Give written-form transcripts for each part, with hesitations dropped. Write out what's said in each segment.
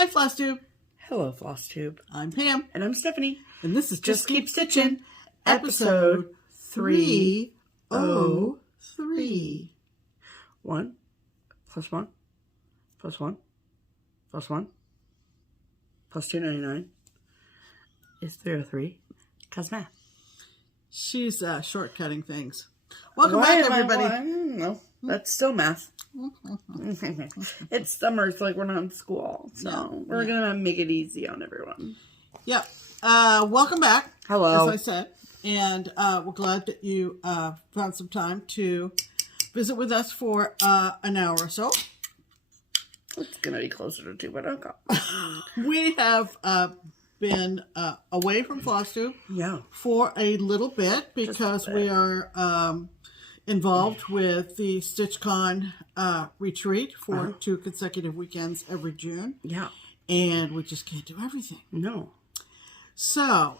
Hi, FlossTube. Hello, FlossTube. I'm Pam. And I'm Stephanie. And this is Just Keep Stitching, episode 303. 1 plus 1 plus 1 plus 1 plus 299 is 303. Cause math. She's shortcutting things. Welcome back, everybody. No, that's still math. It's summer. It's like we're not in school. So we're going to make it easy on everyone. Yep. Welcome back. Hello. As I said. And we're glad that you found some time to visit with us for an hour or so. It's going to be closer to 2, but okay. We have been away from FlossTube for a little bit because we are involved with the StitchCon retreat for 2 consecutive weekends every June. Yeah. And we just can't do everything. No. So,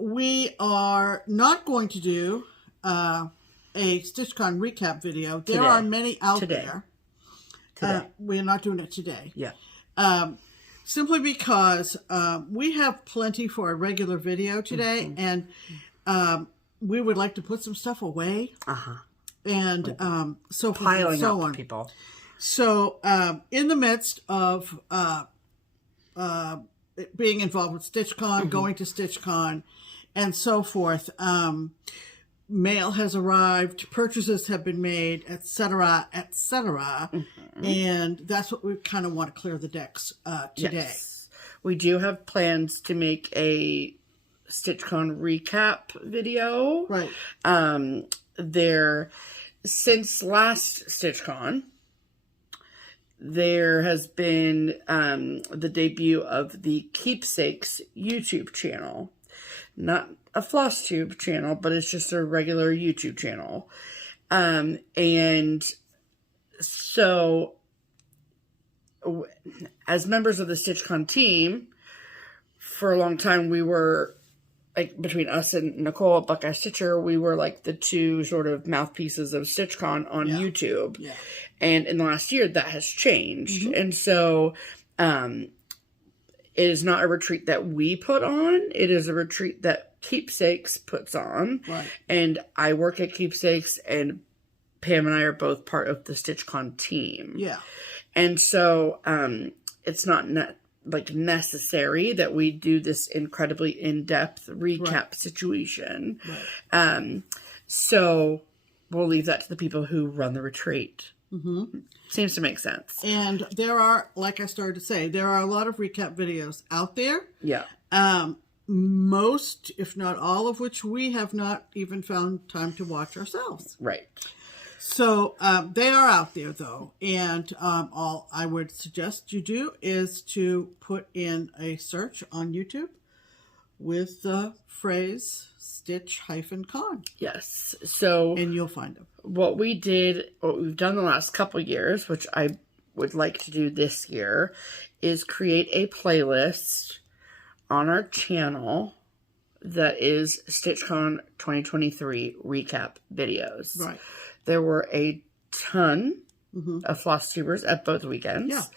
we are not going to do a StitchCon recap video. There are many out there. We're not doing it today. Yeah. Simply because we have plenty for a regular video today, and we would like to put some stuff away. And so forth and so on. People. So in the midst of being involved with StitchCon, going to StitchCon, and so forth, mail has arrived, purchases have been made, etc., etc., and that's what we kind of want to clear the decks today. Yes. We do have plans to make a StitchCon recap video. Right. Since last StitchCon, there has been the debut of the Keepsakes YouTube channel. Not a FlossTube channel, but it's just a regular YouTube channel. And so, as members of the StitchCon team, for a long time we were, like, between us and Nicole at Buckeye Stitcher, we were like the 2 sort of mouthpieces of StitchCon on YouTube. Yeah. And in the last year, that has changed. And so, it is not a retreat that we put on. It is a retreat that Keepsakes puts on. Right. And I work at Keepsakes, and Pam and I are both part of the StitchCon team. Yeah. And so, it's not necessary that we do this incredibly in-depth recap situation. Right. So we'll leave that to the people who run the retreat. Seems to make sense. And there are, like I started to say, there are a lot of recap videos out there. Yeah. Most, if not all of which we have not even found time to watch ourselves. Right. So they are out there, though, and all I would suggest you do is to put in a search on YouTube with the phrase Stitch-Con. Yes. So, and you'll find them. What we've done the last couple years, which I would like to do this year, is create a playlist on our channel that is StitchCon 2023 recap videos. Right. There were a ton of FlossTubers at both weekends.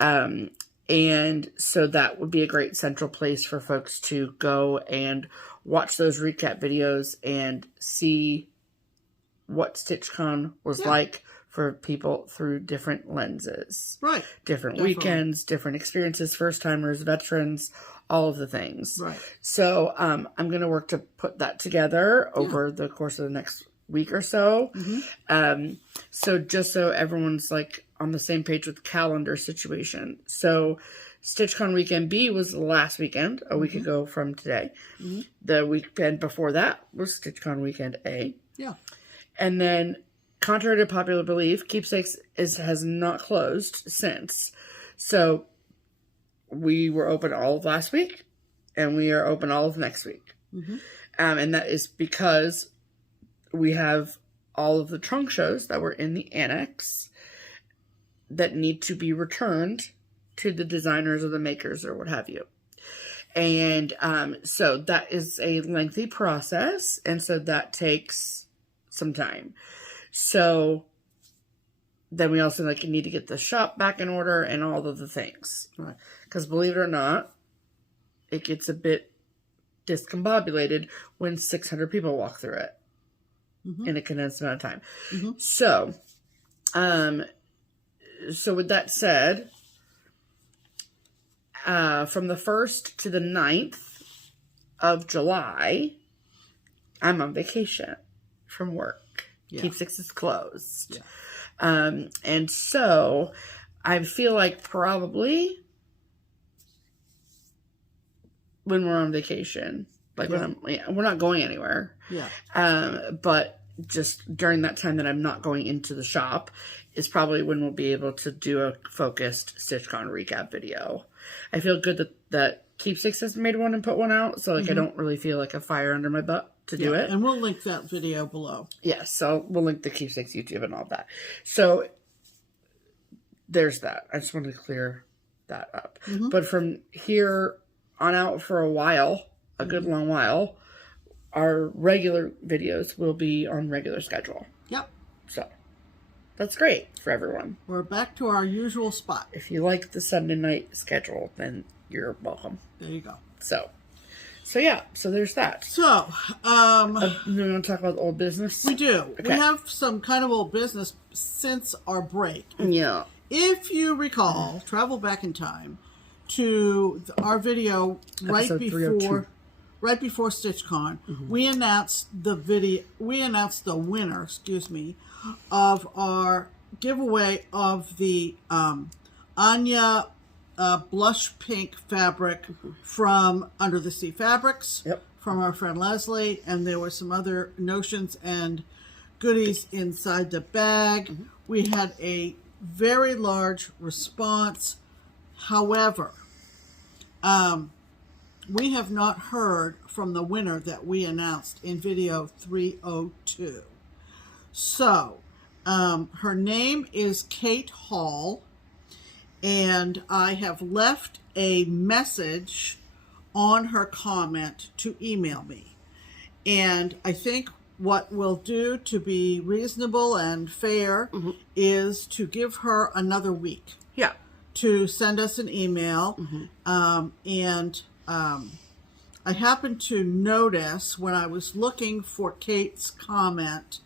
Yeah. And so that would be a great central place for folks to go and watch those recap videos and see what StitchCon was like for people through different lenses. Right. Different weekends, different experiences, first-timers, veterans, all of the things. Right. So I'm going to work to put that together over the course of the next week or so. So just so everyone's like on the same page with the calendar situation. So StitchCon weekend B was last weekend, a week ago from today. The weekend before that was StitchCon weekend A. Yeah. And then, contrary to popular belief, Keepsakes has not closed since. So we were open all of last week, and we are open all of next week. And that is because we have all of the trunk shows that were in the annex that need to be returned to the designers or the makers or what have you. And so that is a lengthy process, and so that takes some time. So then we also like need to get the shop back in order and all of the things. Right. Because believe it or not, it gets a bit discombobulated when 600 people walk through it in a condensed amount of time. So, so with that said, from the 1st to the 9th of July, I'm on vacation from work. Yeah. Keepsakes is closed. Yeah. And so I feel like probably when we're on vacation, like when we're not going anywhere. Yeah. But just during that time that I'm not going into the shop is probably when we'll be able to do a focused StitchCon recap video. I feel good that Keepsakes has made one and put one out. So like I don't really feel like a fire under my butt to do it. And we'll link that video below. Yes. So we'll link the Keepsakes YouTube and all that. So there's that. I just wanted to clear that up. But from here on out for a while, a good long while, our regular videos will be on regular schedule. Yep. So that's great for everyone. We're back to our usual spot. If you like the Sunday night schedule, then you're welcome. There you go. So yeah, so there's that. So, we want to talk about old business? We do. Okay. We have some kind of old business since our break. Yeah. If you recall, travel back in time to our video right before StitchCon, we announced the winner, of our giveaway of the Anya blush pink fabric from Under the Sea Fabrics from our friend Leslie, and there were some other notions and goodies inside the bag. We had a very large response. However, we have not heard from the winner that we announced in video 302. So, her name is Kate Hall, and I have left a message on her comment to email me. And I think what we'll do to be reasonable and fair is to give her another week. Yeah. To send us an email. I happened to notice when I was looking for Kate's comment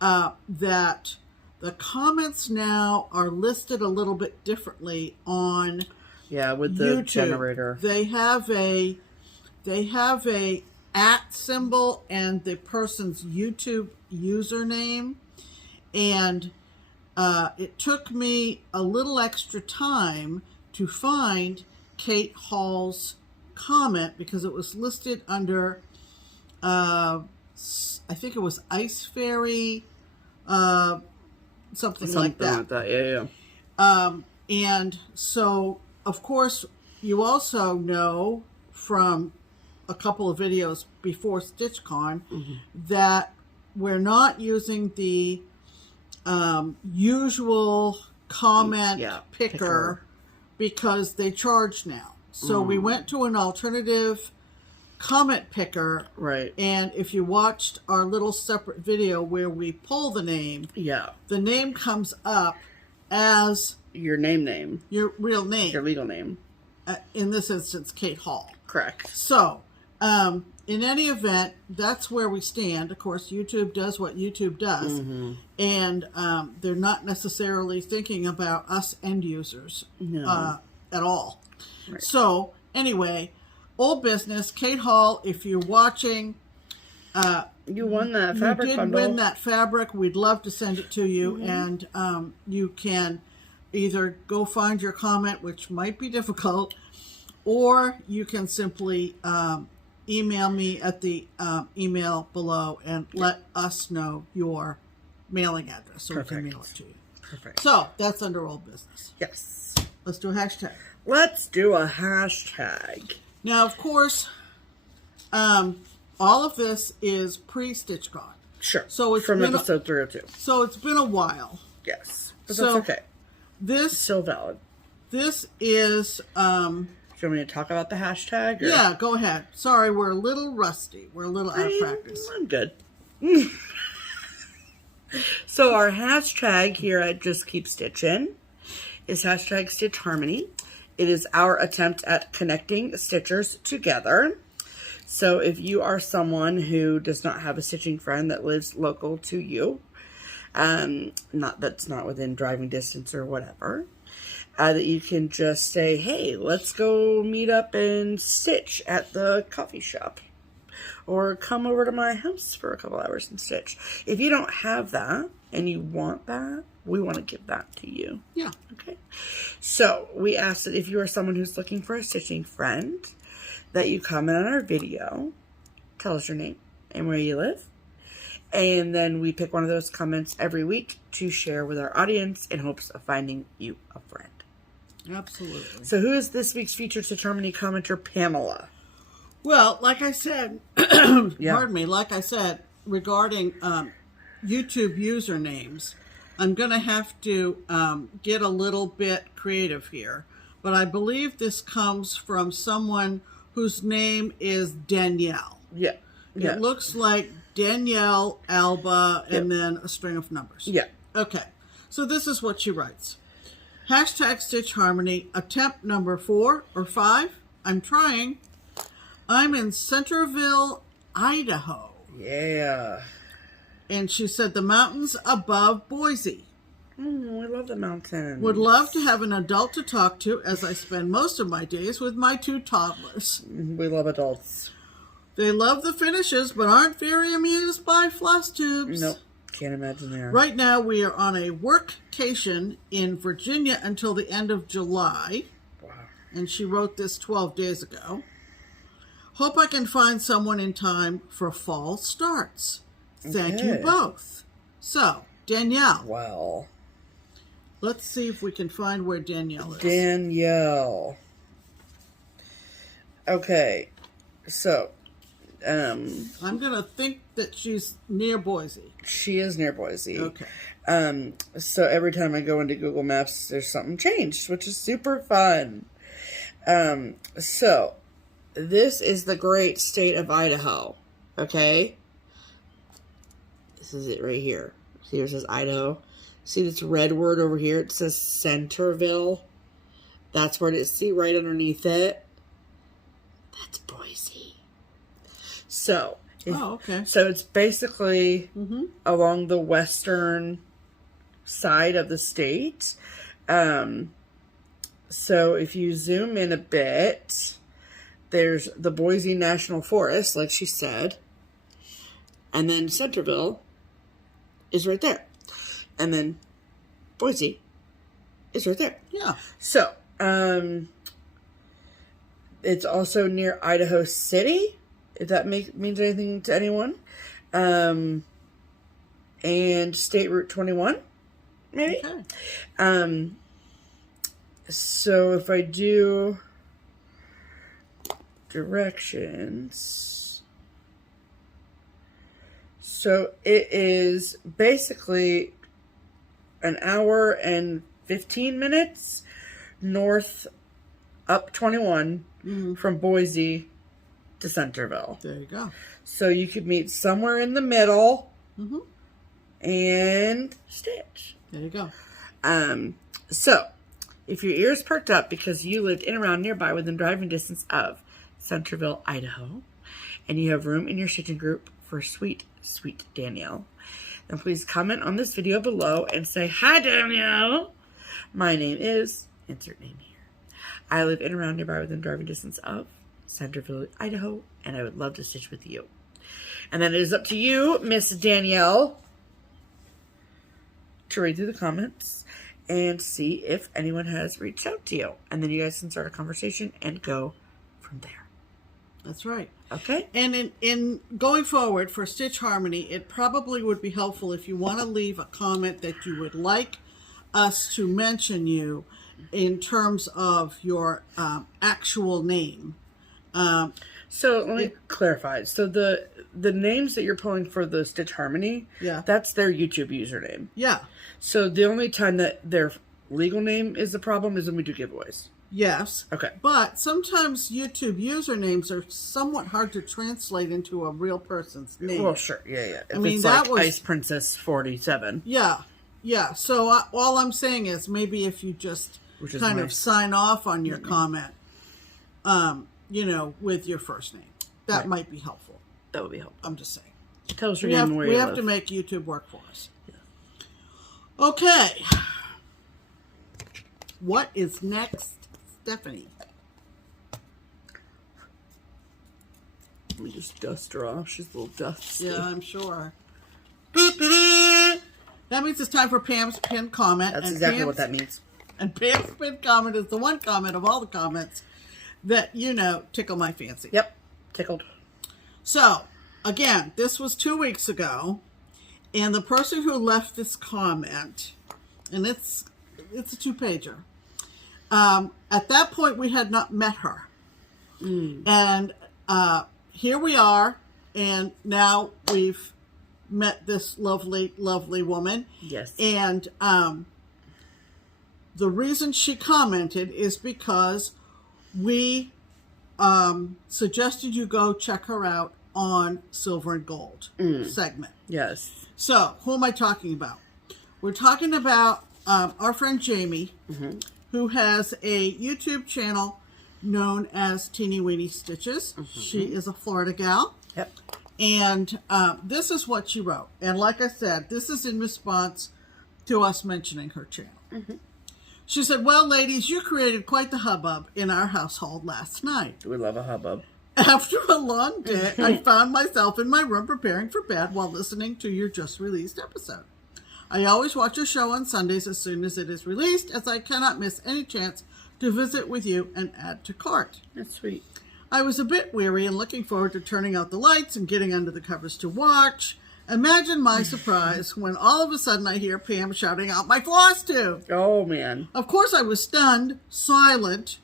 that the comments now are listed a little bit differently on with the YouTube. Generator. They have a @ symbol and the person's YouTube username, and it took me a little extra time to find Kate Hall's comment because it was listed under I think it was Ice Fairy, something like that. And so, of course, you also know from a couple of videos before StitchCon that we're not using the usual comment picker because they charge now. So we went to an alternative comment picker. Right. And if you watched our little separate video where we pull the name, the name comes up as your name. Your real name. Your legal name. In this instance, Kate Hall. Correct. So, in any event, that's where we stand. Of course, YouTube does what YouTube does. And they're not necessarily thinking about us end users at all. Right. So, anyway, old business. Kate Hall, if you're watching, you won that fabric bundle. You did win that fabric. We'd love to send it to you. And you can either go find your comment, which might be difficult, or you can simply email me at the email below and let us know your mailing address so we can mail it to you. Perfect. So, that's under old business. Yes. Let's do a hashtag. Let's do a hashtag. Now, of course, all of this is pre-StitchCon. Sure. So it's from episode 302. So it's been a while. Yes. But that's okay. This still valid. This is do you want me to talk about the hashtag? Or? Yeah, go ahead. Sorry, we're a little rusty. We're a little out of practice. I'm good. So our hashtag here at Just Keep Stitchin is hashtag Stitch Harmony. It is our attempt at connecting stitchers together. So if you are someone who does not have a stitching friend that lives local to you, that's not within driving distance or whatever, that you can just say, hey, let's go meet up and stitch at the coffee shop. Or come over to my house for a couple hours and stitch. If you don't have that and you want that, we want to give that to you. Yeah. Okay. So we ask that if you are someone who's looking for a stitching friend, that you comment on our video, tell us your name and where you live. And then we pick one of those comments every week to share with our audience in hopes of finding you a friend. Absolutely. So who is this week's featured Stitch Harmony commenter, Pamela? Well, like I said, pardon me, like I said, regarding YouTube usernames, I'm going to have to get a little bit creative here. But I believe this comes from someone whose name is Danielle. Yeah. It looks like Danielle, Alba, and then a string of numbers. Yeah. Okay. So this is what she writes. Hashtag Stitch Harmony, attempt number 4 or 5. I'm trying. I'm in Centerville, Idaho. Yeah. And she said the mountains above Boise. I love the mountains. Would love to have an adult to talk to as I spend most of my days with my 2 toddlers. We love adults. They love the finishes, but aren't very amused by FlossTubes. Nope. Can't imagine they are. Right now, we are on a workcation in Virginia until the end of July. Wow. And she wrote this 12 days ago. Hope I can find someone in time for fall starts. Thank you both. So, Danielle. Wow. Let's see if we can find where Danielle is. Danielle. Okay. So, I'm going to think that she's near Boise. She is near Boise. Okay. So every time I go into Google Maps, there's something changed, which is super fun. So this is the great state of Idaho. Okay. This is it right here. See where it says Idaho? See this red word over here? It says Centerville. That's where it is. See right underneath it? That's Boise. So, so it's basically along the western side of the state. So if you zoom in a bit, there's the Boise National Forest, like she said, and then Centerville is right there, and then Boise is right there. Yeah. So, it's also near Idaho City, if that means anything to anyone. And State Route 21, maybe. Okay. So if I do directions, so it is basically an hour and 15 minutes north up 21 from Boise to Centerville. There you go. So you could meet somewhere in the middle and stitch. There you go. So if your ears perked up because you lived in around nearby within driving distance of Centerville, Idaho, and you have room in your stitching group for sweet, sweet Danielle, then please comment on this video below and say, hi, Danielle. My name is, insert name here. I live in around nearby within driving distance of Centerville, Idaho, and I would love to stitch with you. And then it is up to you, Miss Danielle, to read through the comments and see if anyone has reached out to you. And then you guys can start a conversation and go from there. That's right. Okay. And in going forward for Stitch Harmony, it probably would be helpful if you want to leave a comment that you would like us to mention you in terms of your actual name. So let me clarify. So the names that you're pulling for the Stitch Harmony, yeah, that's their YouTube username. Yeah. So the only time that their legal name is the problem is when we do giveaways. Yes. Okay. But sometimes YouTube usernames are somewhat hard to translate into a real person's name. Well, sure. Yeah, yeah. If I mean, it's that like was... Ice Princess 47. Yeah. Yeah. So all I'm saying is maybe if you just kind of sign off on your comment, you know, with your first name. That might be helpful. That would be helpful. I'm just saying. Tell us your name and where you live. We have to make YouTube work for us. Yeah. Okay. What is next, Stephanie? Let me just dust her off. She's a little dusty. Yeah, I'm sure. That means it's time for Pam's pinned comment. That's exactly what that means. And Pam's pinned comment is the one comment of all the comments that, you know, tickle my fancy. Yep. Tickled. So, again, this was 2 weeks ago. And the person who left this comment, and it's a 2-pager. At that point, we had not met her. And here we are, and now we've met this lovely, lovely woman. Yes. And the reason she commented is because we suggested you go check her out on Silver and Gold segment. Yes. So, who am I talking about? We're talking about our friend Jamie, who has a YouTube channel known as Teeny Weeny Stitches. She is a Florida gal. Yep. And this is what she wrote. And like I said, this is in response to us mentioning her channel. She said, well, ladies, you created quite the hubbub in our household last night. We love a hubbub. After a long day, I found myself in my room preparing for bed while listening to your just released episode. I always watch your show on Sundays as soon as it is released, as I cannot miss any chance to visit with you and add to cart. That's sweet. I was a bit weary and looking forward to turning out the lights and getting under the covers to watch. Imagine my surprise when all of a sudden I hear Pam shouting out my FlossTube. Oh, man. Of course I was stunned, silent.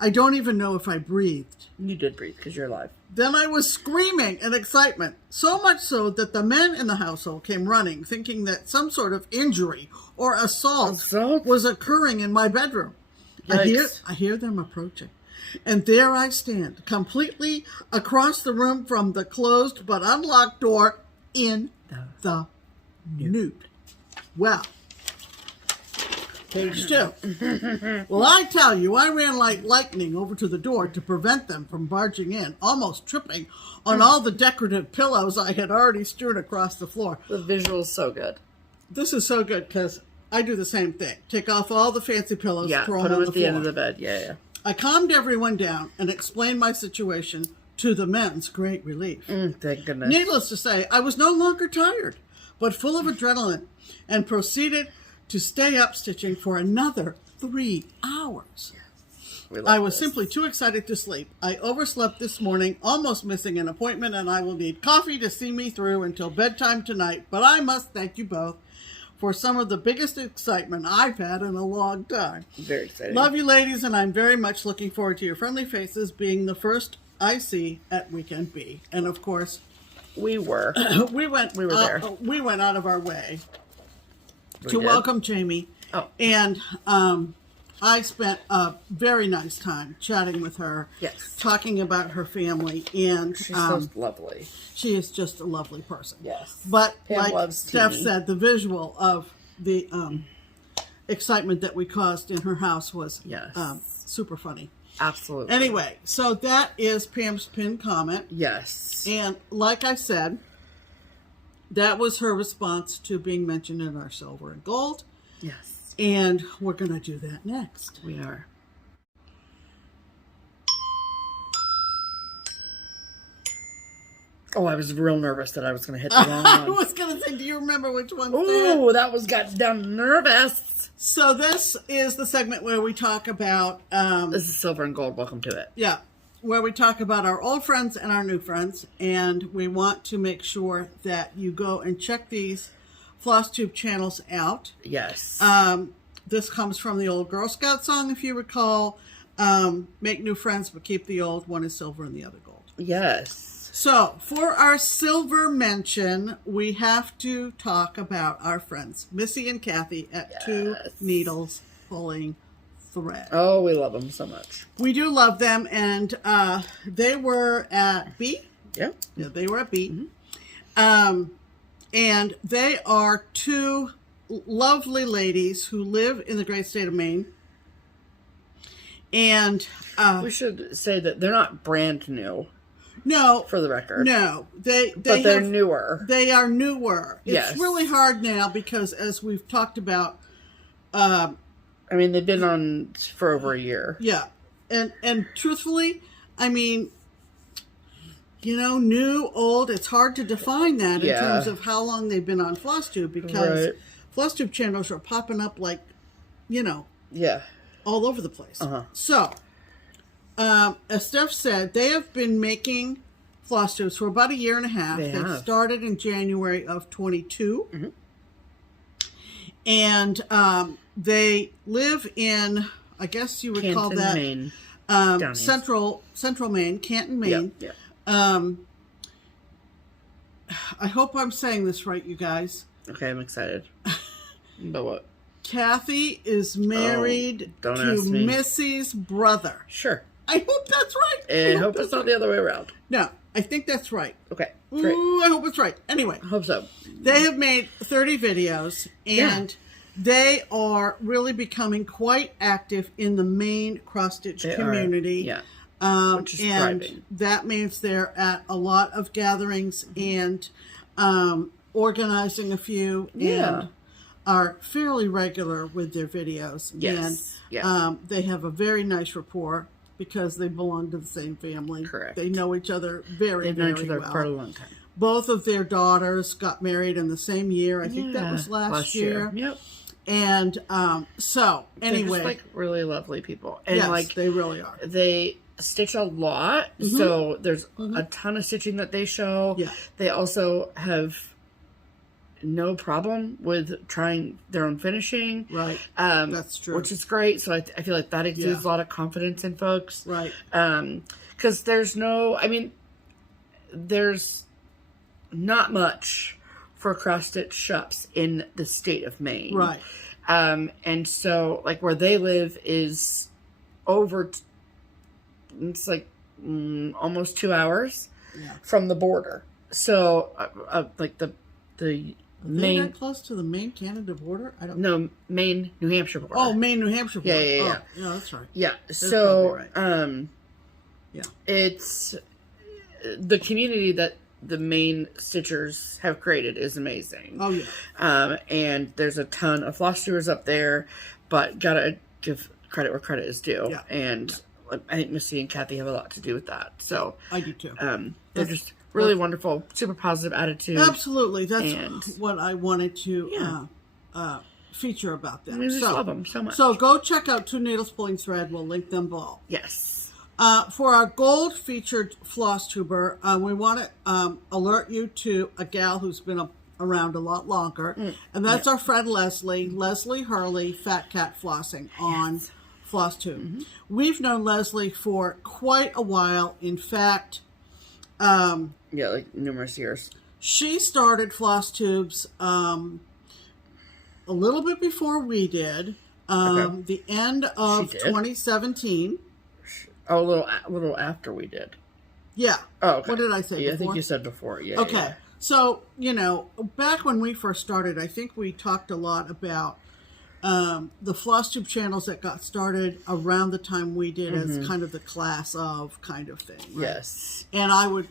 I don't even know if I breathed. You did breathe because you're alive. Then I was screaming in excitement, so much so that the men in the household came running, thinking that some sort of injury or assault was occurring in my bedroom. I hear them approaching. And there I stand, completely across the room from the closed but unlocked door in the nude. Well, page 2. Well, I tell you, I ran like lightning over to the door to prevent them from barging in, almost tripping on all the decorative pillows I had already strewn across the floor. The visual is so good. This is so good because I do the same thing. Take off all the fancy pillows, throw put them them on at the the floor. end of the bed. Yeah. I calmed everyone down and explained my situation to the men's great relief. Thank goodness. Needless to say, I was no longer tired, but full of adrenaline, and proceeded to stay up stitching for another 3 hours. I was simply too excited to sleep. I overslept this morning, almost missing an appointment, and I will need coffee to see me through until bedtime tonight. But I must thank you both for some of the biggest excitement I've had in a long time. Very exciting. Love you, ladies, and I'm very much looking forward to your friendly faces being the first I see at Weekend B. And of course, we were. we went there. We went out of our way to welcome Jamie. Oh. And I spent a very nice time chatting with her. Yes. Talking about her family. And she's so lovely. She is just a lovely person. Yes. But Pam like loves Steph Teeny. said, the visual of the excitement that we caused in her house was super funny. Absolutely. Anyway, so that is Pam's pinned comment. Yes. And like I said, that was her response to being mentioned in our Silver and Gold. Yes. And we're going to do that next. We are. Oh, I was real nervous that I was going to hit the wrong one. I was going to say, do you remember which one? Oh, that was got down nervous. So this is the segment where we talk about... this is Silver and Gold. Welcome to it. Yeah. Where we talk about our old friends and our new friends. And we want to make sure that you go and check these FlossTube channels out. Yes. This comes from the old Girl Scout song, if you recall. Make new friends, but keep the old. One is silver and the other gold. Yes. So, for our silver mention, we have to talk about our friends, Missy and Kathy at Two Needles Pulling thread. Oh, we love them so much. We do love them, and they were at B. Yeah. Yeah, they were at B. And they are two lovely ladies who live in the great state of Maine. And we should say that they're not brand new. No, for the record. No, they're newer. They are newer. Yes. It's really hard now because, as we've talked about, I mean, they've been on for over a year. Yeah, and truthfully, I mean, you know, new, old. It's hard to define that in terms of how long they've been on FlossTube, because FlossTube channels are popping up like, you know, all over the place. So. As Steph said, they have been making floss tubes for about a year and a half. They started in January of 22. And they live in, I guess you would Canton, call that Maine. central Maine, Canton, Maine. Yep. I hope I'm saying this right, you guys. Okay, I'm excited. But what? Kathy is married to Missy's brother. Sure. I hope that's right. I hope it's not the other way around. No, I think that's right. Okay, great. Ooh, I hope it's right. Anyway. I hope so. They have made 30 videos, and they are really becoming quite active in the Maine cross-stitch community. Which is thriving. That means they're at a lot of gatherings and organizing a few and are fairly regular with their videos. And they have a very nice rapport, because they belong to the same family. Correct. They know each other very, They've very known each other well. for a long time. Both of their daughters got married in the same year. I think that was last year. Yep. And so, anyway. They're just, like, really lovely people. And, yes, like, they really are. They stitch a lot. So there's a ton of stitching that they show. Yeah. They also have no problem with trying their own finishing. Right. That's true. Which is great. So I feel like that exudes a lot of confidence in folks. Right. Because there's not much for cross-stitch shops in the state of Maine. Right. And so, like, where they live is it's like almost 2 hours from the border. So, like, the Maine, that close to the Maine-Canada border? I don't know. Maine, New Hampshire border. Oh, Maine, New Hampshire border. Yeah. Oh, yeah, that's right. Yeah. That's so, right. it's the community that the Maine stitchers have created is amazing. Oh, yeah. And there's a ton of FlossTubers up there, but gotta give credit where credit is due. Yeah. And I think Missy and Kathy have a lot to do with that. So I do too. They're just really wonderful, super positive attitude. Absolutely. That's what I wanted to feature about them. We just love them so much. So go check out Two Needles Pulling Thread. We'll link them below. Yes. For our gold featured FlossTuber, we want to alert you to a gal who's been around a lot longer. And that's our friend Leslie Hurley, Fat Cat Flossing on FlossTube. We've known Leslie for quite a while. In fact, like numerous years. She started FlossTubes a little bit before we did. The end of 2017. Oh, a little after we did. Yeah. Oh, okay. What did I say? Yeah, I think you said before. Yeah. Okay. Yeah. So, back when we first started, I think we talked a lot about the FlossTube channels that got started around the time we did as kind of the class of kind of thing. Right? Yes. And I would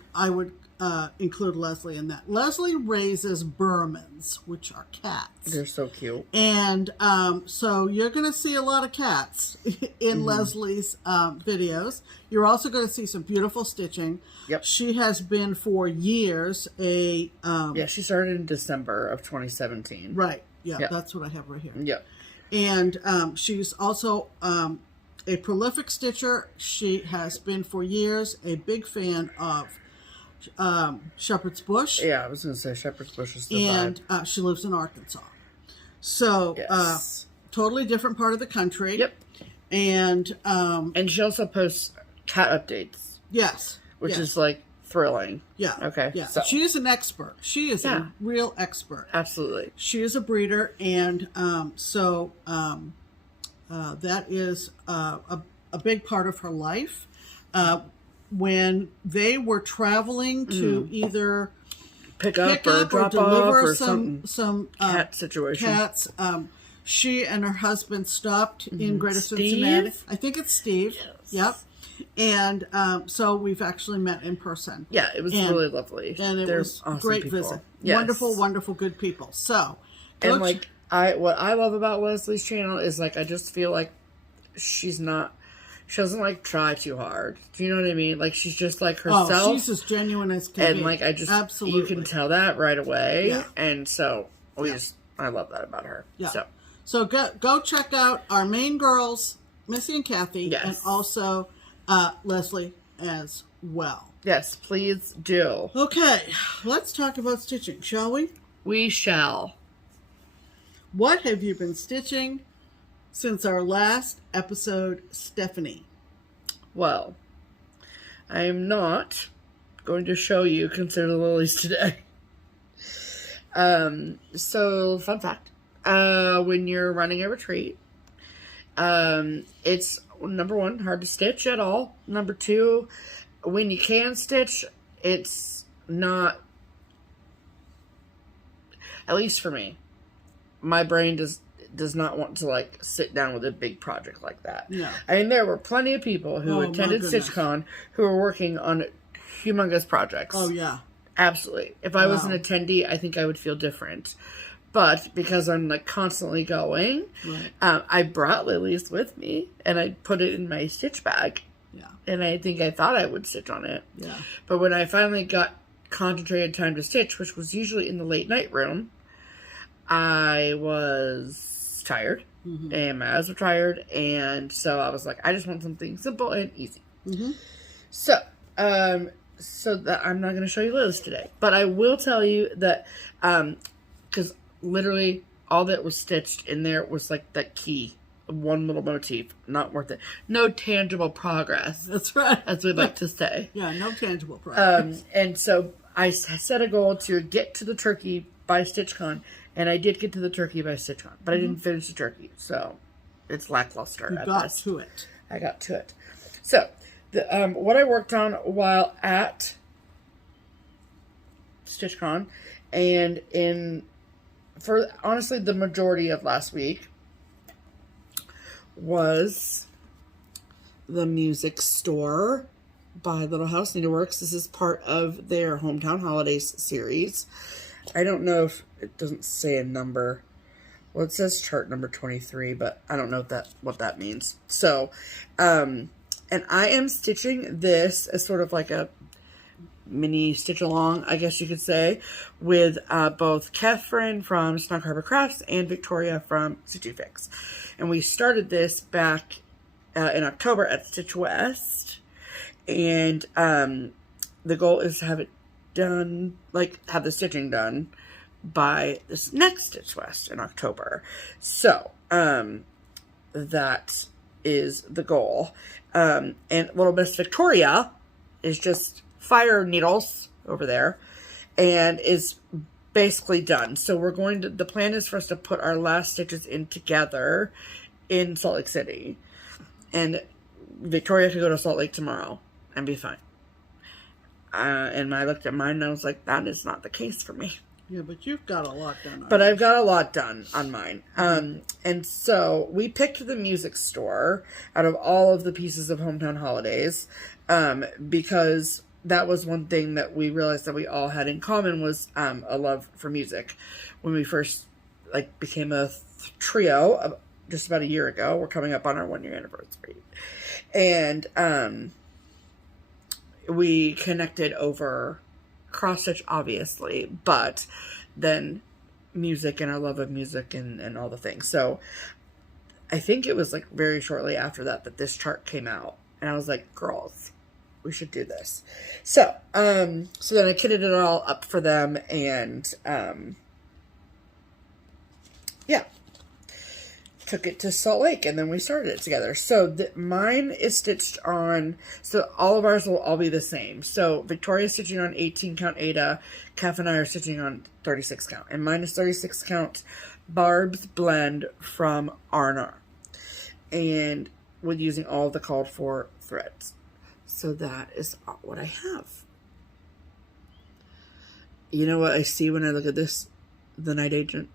include Leslie in that. Leslie raises Burmans, which are cats. They're so cute. And so you're going to see a lot of cats in Leslie's videos. You're also going to see some beautiful stitching. Yep. She has been for years she started in December of 2017. Right. Yeah, that's what I have right here. Yep. And she's also a prolific stitcher. She has been for years a big fan of Shepherd's Bush. Yeah, I was going to say Shepherd's Bush is the vibe. And she lives in Arkansas. So, totally different part of the country. Yep. And she also posts cat updates. Yes. Which is like thrilling. Yeah. Okay. Yeah. So. She is an expert. She is a real expert. Absolutely. She is a breeder, and that is a big part of her life. When they were traveling to either pick up or drop deliver off or some cat situation. Cats. She and her husband stopped in Greater Cincinnati. I think it's Steve. Yes. Yep. And so we've actually met in person. Yeah, it was really lovely. And it was a great visit. Yes. Wonderful, wonderful, good people. So, and what I love about Leslie's channel is I just feel like she doesn't try too hard. Do you know what I mean? She's just herself. Oh, she's as genuine as can be. And absolutely, you can tell that right away. Yeah. And so I love that about her. Yeah. So go check out our main girls, Missy and Kathy, yes. and also Leslie as well. Yes, please do. Okay, let's talk about stitching, shall we? We shall. What have you been stitching since our last episode, Stephanie? Well, I am not going to show you Consider the Lilies today. So, fun fact. When you're running a retreat, it's, number one, hard to stitch at all. Number two, when you can stitch, it's not, at least for me, my brain does not want to sit down with a big project like that. No. I mean, there were plenty of people who attended StitchCon who were working on humongous projects. Oh, yeah. Absolutely. If I was an attendee, I think I would feel different. But because I'm constantly going, right. I brought lilies with me and I put it in my stitch bag. Yeah. And I think I thought I would stitch on it. Yeah. But when I finally got concentrated time to stitch, which was usually in the late night room, I was tired. Mm-hmm. And my eyes were tired. And so I was like, I just want something simple and easy. Mm-hmm. So that I'm not going to show you lilies today. But I will tell you that, because literally all that was stitched in there was that key, one little motif, not worth it. No tangible progress. That's right. As we'd like to say. Yeah, no tangible progress. And so I set a goal to get to the turkey by StitchCon, and I did get to the turkey by StitchCon, but I didn't finish the turkey, so it's lackluster. You got to it. I got to it. So, what I worked on while at StitchCon, and for honestly the majority of last week, was the music store by Little House Needleworks. This is part of their Hometown Holidays series. I don't know if it doesn't say a number. Well, it says chart number 23, but I don't know what that means. So, and I am stitching this as sort of a mini stitch along, I guess you could say, with both Catherine from Snug Harbor Crafts and Victoria from Stitchy Fix. And we started this back in October at Stitch West, and the goal is to have it done, have the stitching done by this next Stitch West in October. So that is the goal. And little Miss Victoria is just fire needles over there and is basically done. So the plan is for us to put our last stitches in together in Salt Lake City, and Victoria could go to Salt Lake tomorrow and be fine. And I looked at mine and I was like, that is not the case for me. Yeah, but you've got a lot done on But I've got a lot done on mine. And so we picked the music store out of all of the pieces of Hometown Holidays, because that was one thing that we realized that we all had in common was a love for music. When we first became a trio just about a year ago, we're coming up on our 1-year anniversary, and we connected over cross stitch, obviously, but then music and our love of music and all the things. So I think it was very shortly after that this chart came out, and I was like, girls, we should do this. So then I kitted it all up for them, and yeah, took it to Salt Lake, and then we started it together. So mine is stitched on, so all of ours will all be the same. So Victoria's stitching on 18 count Ada, Kath and I are stitching on 36 count, and mine is 36 count Barb's Blend from R&R. and with using all the called for threads. So that is what I have. You know what I see when I look at this? The Night Agent.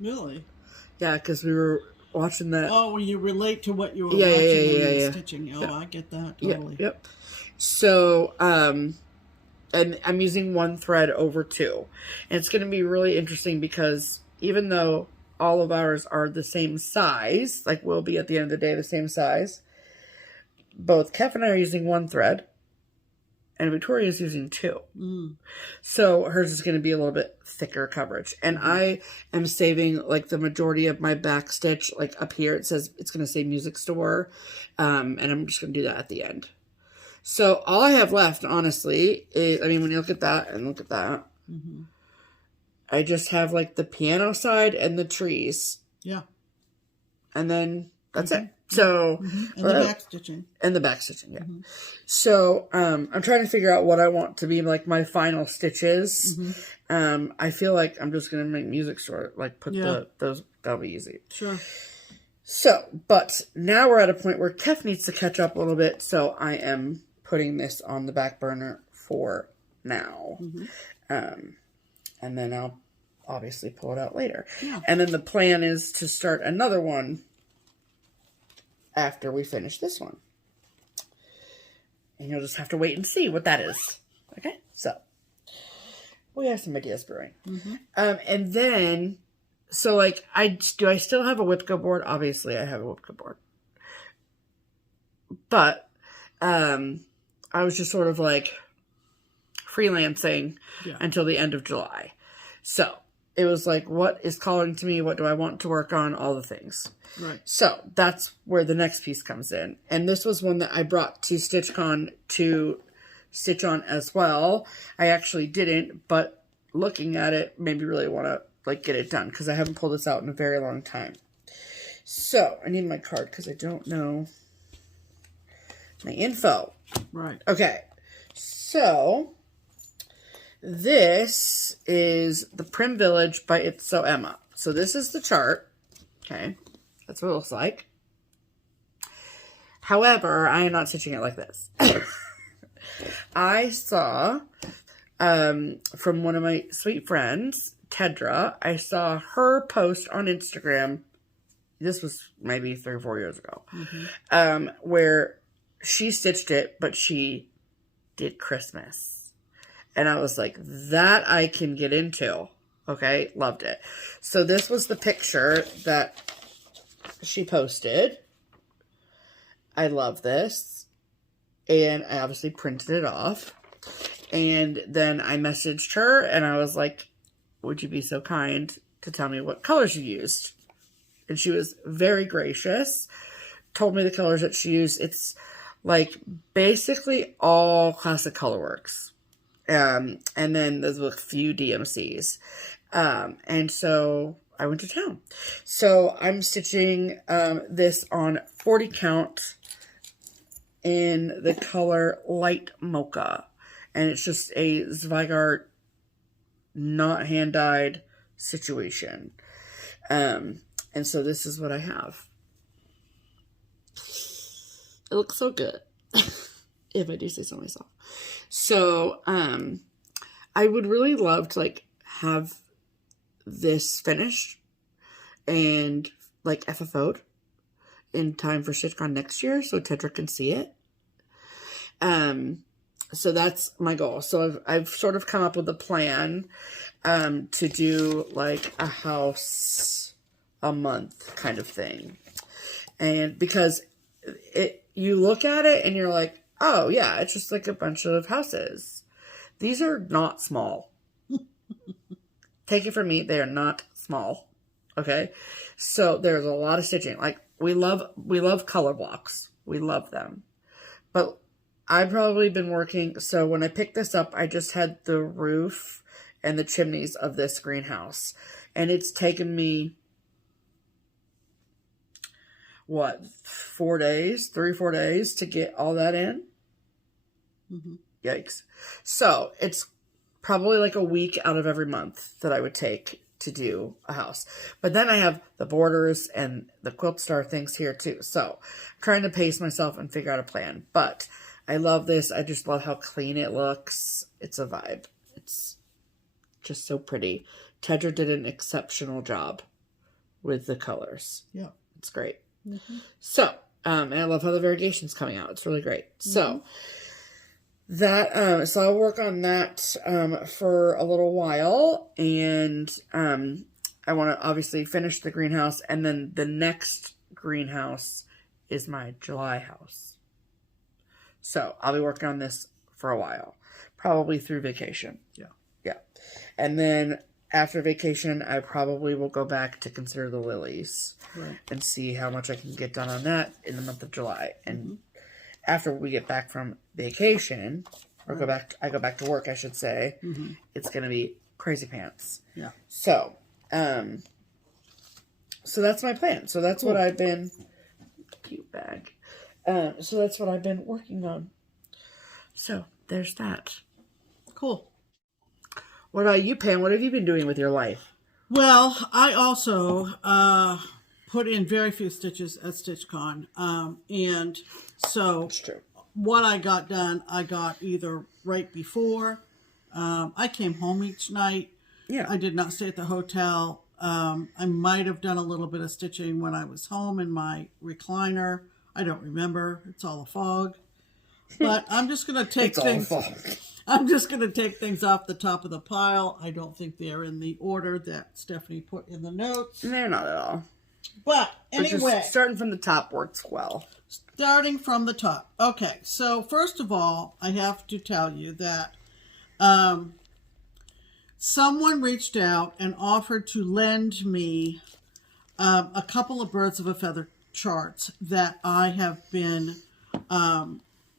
Really? Yeah, because we were watching that. Oh, you relate to what you were watching when you were stitching. Oh, I get that totally. Yep. So, and I'm using one thread over two. And it's going to be really interesting because even though all of ours are the same size, like we'll be at the end of the day the same size, both Kev and I are using one thread, and Victoria is using two. So hers is going to be a little bit thicker coverage. And I am saving like the majority of my back stitch, like up here it says it's going to say music store. And I'm just going to do that at the end. So all I have left, honestly, is, I mean, when you look at that and look at that, I just have like the piano side and the trees. Yeah. And then that's it. So, and the back stitching. And the back stitching, yeah. So, I'm trying to figure out what I want to be like my final stitches. I feel like I'm just going to make music store, like put those, that'll be easy. Sure. So, but now we're at a point where Kev needs to catch up a little bit. So I am putting this on the back burner for now. And then I'll obviously pull it out later. Yeah. And then the plan is to start another one after we finish this one. And you'll just have to wait and see what that is. Okay? So, we have some ideas brewing. And then, so like, do I still have a Whipco board? Obviously, I have a Whipco board. But, I was just sort of like freelancing until the end of July. So, it was like, what is calling to me? What do I want to work on? All the things. Right. So that's where the next piece comes in. And this was one that I brought to StitchCon to stitch on as well. I actually didn't, but looking at it made me really want to like get it done because I haven't pulled this out in a very long time. So I need my card because I don't know my info. Right. Okay. So this is the Prim Village by It's So Emma. So this is the chart. Okay. That's what it looks like. However, I am not stitching it like this. I saw from one of my sweet friends, Tedra, I saw her post on Instagram. This was maybe 3 or 4 years ago. Where she stitched it, but she did Christmas. And I was like, that I can get into. Okay, loved it. So this was the picture that she posted. I love this. And I obviously printed it off. And then I messaged her and I was like, would you be so kind to tell me what colors you used? And she was very gracious. Told me the colors that she used. It's like basically all classic colorworks. And then there's a few DMCs. And so I went to town. So I'm stitching this on 40 count in the color Light Mocha. And it's just a Zweigart not hand-dyed situation. And so this is what I have. It looks so good. If I do say so myself. So, I would really love to, like, have this finished and, like, FFO'd in time for StitchCon next year so Tedra can see it. So that's my goal. So I've sort of come up with a plan to do, like, a house a month kind of thing. And because you look at it and you're like, oh, yeah, it's just like a bunch of houses. These are not small. Take it from me, they are not small. Okay? So there's a lot of stitching. Like, we love color blocks. We love them. But I've probably been working, so when I picked this up, I just had the roof and the chimneys of this greenhouse. And it's taken me, what, 4 days? 3 or 4 days to get all that in? Yikes. So, it's probably like a week out of every month that I would take to do a house. But then I have the borders and the quilt star things here too. So I'm trying to pace myself and figure out a plan. But I love this. I just love how clean it looks. It's a vibe. It's just so pretty. Tedra did an exceptional job with the colors. Yeah. It's great. So, and I love how the variegation's coming out. It's really great. So, that, so I'll work on that, for a little while. And, I want to obviously finish the greenhouse. And then the next greenhouse is my July house. So, I'll be working on this for a while. Probably through vacation. Yeah. Yeah. And then after vacation, I probably will go back to consider the lilies and see how much I can get done on that in the month of July. And after we get back from vacation, or I go back to work, I should say, it's going to be crazy pants. Yeah. So, so that's my plan. So that's what I've been, cute bag. So that's what I've been working on. So there's that. Cool. What about you, Pam? What have you been doing with your life? Well, I also put in very few stitches at StitchCon. And so That's true. what I got done, I got either right before. I came home each night. Yeah. I did not stay at the hotel. I might have done a little bit of stitching when I was home in my recliner. I don't remember. It's all a fog. But I'm just going to take things. I'm just going to take things off the top of the pile. I don't think they're in the order that Stephanie put in the notes. They're not at all. But anyway, just starting from the top works well. Starting from the top. Okay, so first of all, I have to tell you that someone reached out and offered to lend me a couple of birds of a feather charts that I have been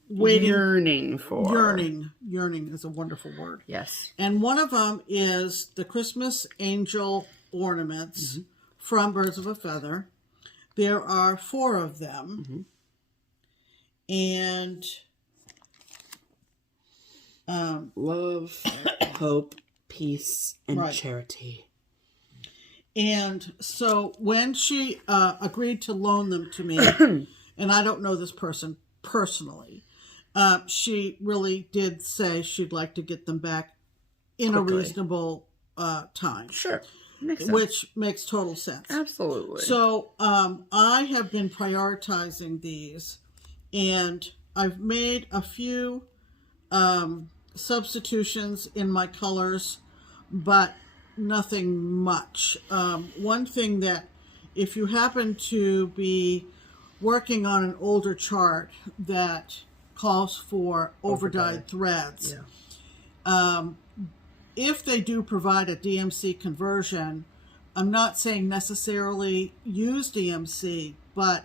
yearning for. Yearning is a wonderful word. Yes. And one of them is the Christmas angel ornaments from Birds of a Feather. There are 4 of them. And love, hope, peace, and charity. And so when she agreed to loan them to me, and I don't know this person personally, she really did say she'd like to get them back in a reasonable time. Sure. Makes sense. Which makes total sense. Absolutely. So I have been prioritizing these, and I've made a few substitutions in my colors, but nothing much. One thing that, if you happen to be working on an older chart that calls for overdyed threads, if they do provide a DMC conversion, I'm not saying necessarily use DMC, but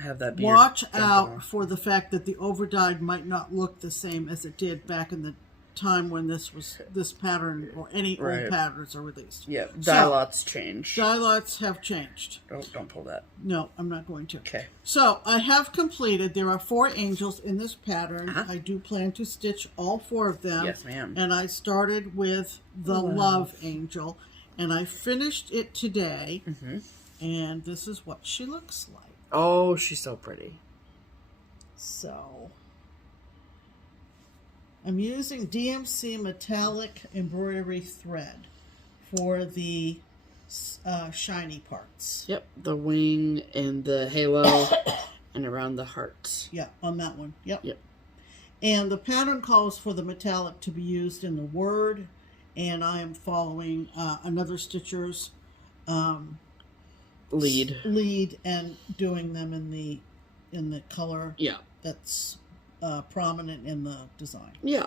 have that watch out for the fact that the overdyed might not look the same as it did back in the time when this pattern or any old patterns are released. Yeah, dye lots change. Dye lots have changed. Don't pull that. No, I'm not going to. Okay. So I have completed. There are 4 angels in this pattern. I do plan to stitch all 4 of them. Yes, ma'am. And I started with the love angel, and I finished it today. And this is what she looks like. Oh, she's so pretty. So I'm using DMC metallic embroidery thread for the shiny parts. Yep, the wing and the halo and around the heart. Yeah, on that one. Yep. Yep. And the pattern calls for the metallic to be used in the word, and I am following another stitcher's lead and doing them in the color that's prominent in the design. Yeah.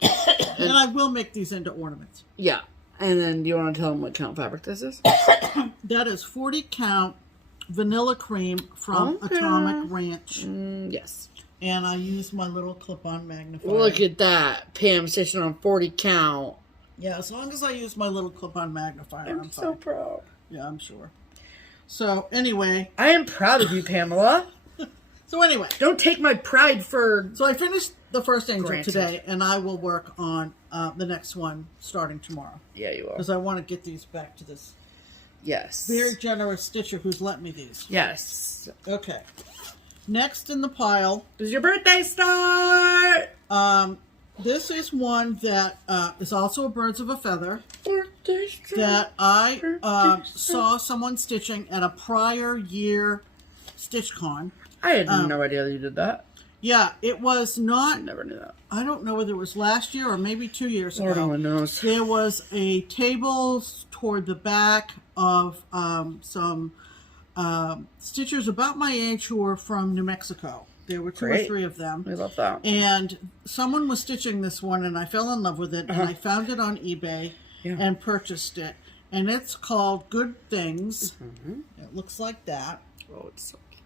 And I will make these into ornaments. Yeah. And then do you want to tell them what count fabric this is? That is 40 count vanilla cream from Atomic Ranch. Yes. And I use my little clip-on magnifier. Look at that. Pam stitching on 40 count. Yeah, as long as I use my little clip-on magnifier, I'm fine. so proud. Yeah, I'm sure. So, anyway. I am proud of you, Pamela. So anyway. Don't take my pride for... So I finished the first angel granted. today, and I will work on the next one starting tomorrow. Yeah, you will. Because I want to get these back to this Yes. very generous stitcher who's lent me these. Yes. Okay. Next in the pile. Does your birthday start? This is one that is also a Birds of a Feather. Birthday start. That I saw someone stitching at a prior year StitchCon. I had no idea that you did that. Yeah, it was not... I never knew that. I don't know whether it was last year or maybe 2 years Lord ago. only knows. There was a table toward the back of some stitchers about my age who were from New Mexico. There were two or three of them. We love that. And someone was stitching this one, and I fell in love with it, and I found it on eBay and purchased it. And it's called Good Things. It looks like that. Oh, it's so cute.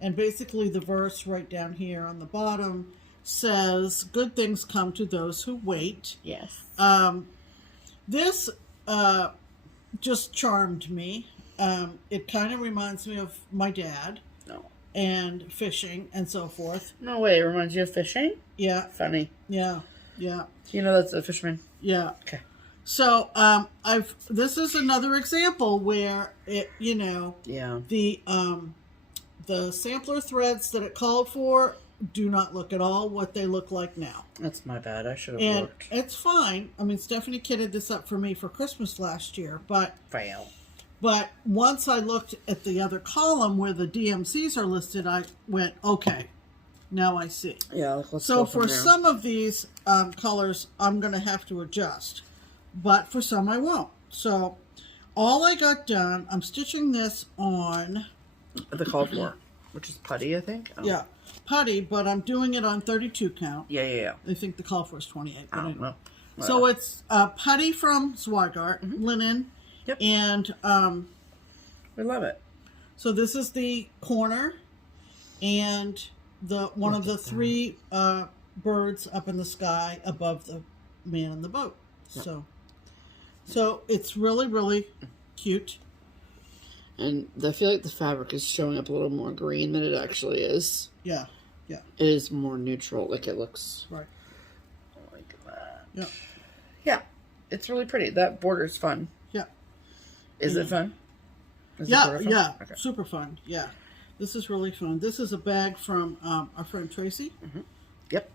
And basically the verse right down here on the bottom says, good things come to those who wait. Yes. This just charmed me. It kind of reminds me of my dad. No. And fishing and so forth. No way, it reminds you of fishing? Yeah. Funny. Yeah. Yeah. You know that's a fisherman? Yeah. Okay. So, this is another example where it, you know, the sampler threads that it called for do not look at all what they look like now. That's my bad. I should have And looked. it's fine. I mean, Stephanie kitted this up for me for Christmas last year, but Fail. But once I looked at the other column where the DMCs are listed, I went, okay, now I see. Yeah, let's so go for from there. some of these colors, I'm going to have to adjust. But for some, I won't. So all I got done, I'm stitching this on... The called for, which is putty, I think. Oh. Yeah, putty, but I'm doing it on 32 count. Yeah. I think the call for is 28. I don't know. So it's putty from Zweigart, linen. Yep. And we love it. So this is the corner and the one of the three birds up in the sky above the man in the boat. Yep. So it's really, really cute. And I feel like the fabric is showing up a little more green than it actually is. Yeah. Yeah. It is more neutral. Like it looks like that. Yeah. Yeah. It's really pretty. That border's fun. Yeah. Is it fun? Yeah, Okay. Super fun. Yeah, this is really fun. This is a bag from our friend Tracy. Yep.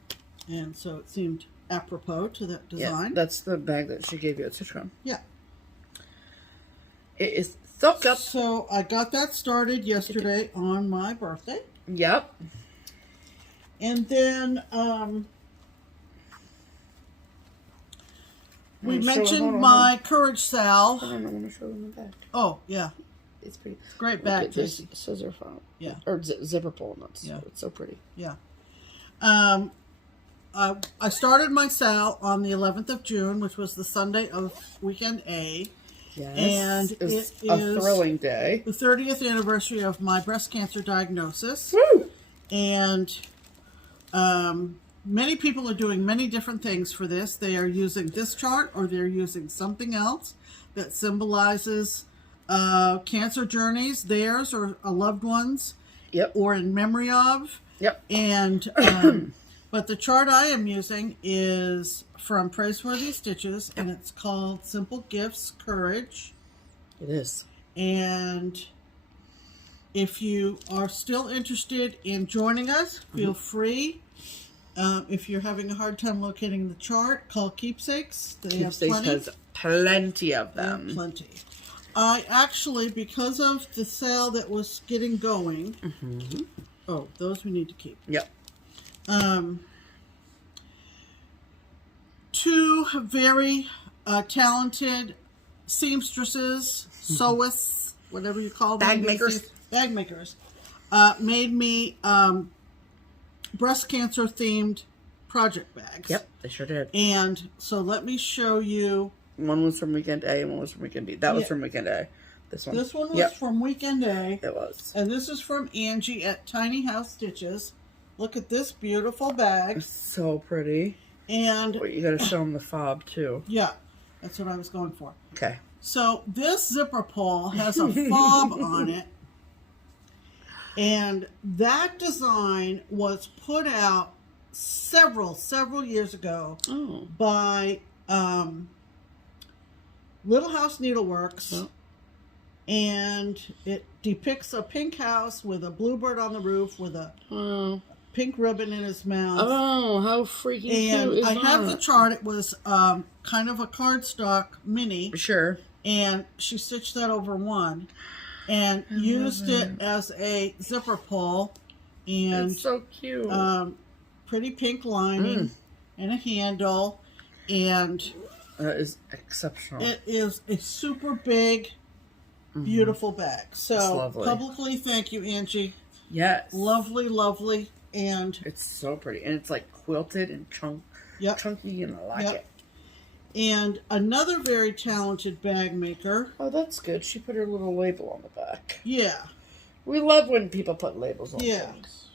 And so it seemed apropos to that design. Yeah, that's the bag that she gave you at StitchCon. Yeah. It is thumbed up. So I got that started yesterday on my birthday. Yep. And then we mentioned my Courage Sal. I want to show them the bag. Oh, yeah. It's pretty. Great bag, this scissor font. Yeah. Or zipper pull nuts. Yeah. It's so pretty. Yeah. I started my SAL on the 11th of June, which was the Sunday of weekend A. Yes. And it is a thrilling day. The 30th anniversary of my breast cancer diagnosis. Woo! And many people are doing many different things for this. They are using this chart or they're using something else that symbolizes cancer journeys, theirs or a loved one's. Yep. Or in memory of. Yep. And but the chart I am using is from Praiseworthy Stitches, and it's called Simple Gifts Courage. It is. And if you are still interested in joining us, feel free. If you're having a hard time locating the chart, call Keepsakes. They have plenty. Has plenty of them. Plenty. I actually, because of the sale that was getting going, oh, those we need to keep. Yep. Two very talented seamstresses, sewists, whatever you call them. Bag makers. Made me breast cancer themed project bags. Yep, they sure did. And so let me show you. One was from weekend A and one was from weekend B. That was from weekend A. This one was from weekend A. It was. And this is from Angie at Tiny House Stitches. Look at this beautiful bag. It's so pretty. And wait, you got to show them the fob too. Yeah, that's what I was going for. Okay. So this zipper pull has a fob on it. And that design was put out several years ago by Little House Needleworks. And it depicts a pink house with a bluebird on the roof with a pink ribbon in his mouth. Oh, how freaking cute is I that? have the chart. It was kind of a cardstock mini. Sure. And she stitched that over one and used it as a zipper pull. And it's so cute. Pretty pink lining and a handle. And that is exceptional. it is a super big, beautiful bag. So publicly, thank you, Angie. Yes. Lovely, lovely. And it's so pretty. And it's like quilted and chunky, and I like it. And another very talented bag maker. Oh, that's good. She put her little label on the back. Yeah. We love when people put labels on things.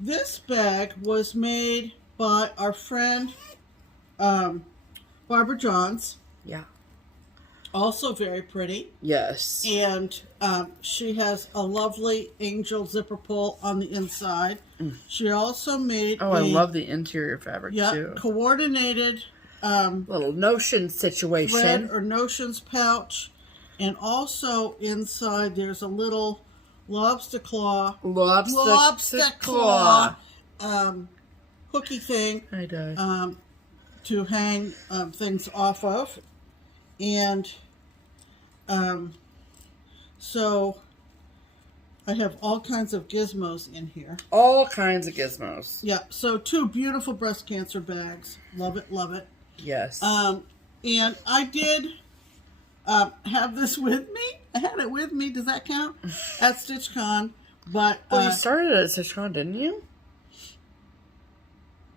This bag was made by our friend Barbara Johns. Yeah. Also very pretty. Yes. And she has a lovely angel zipper pull on the inside. She also made I love the interior fabric too. Coordinated little notion situation. Thread or notions pouch. And also inside there's a little lobster claw hooky thing to hang things off of. And so I have all kinds of gizmos in here. All kinds of gizmos. Yeah, so 2 beautiful breast cancer bags. Love it, love it. Yes. And I did have this with me. I had it with me. Does that count? At StitchCon. But you started at StitchCon, didn't you?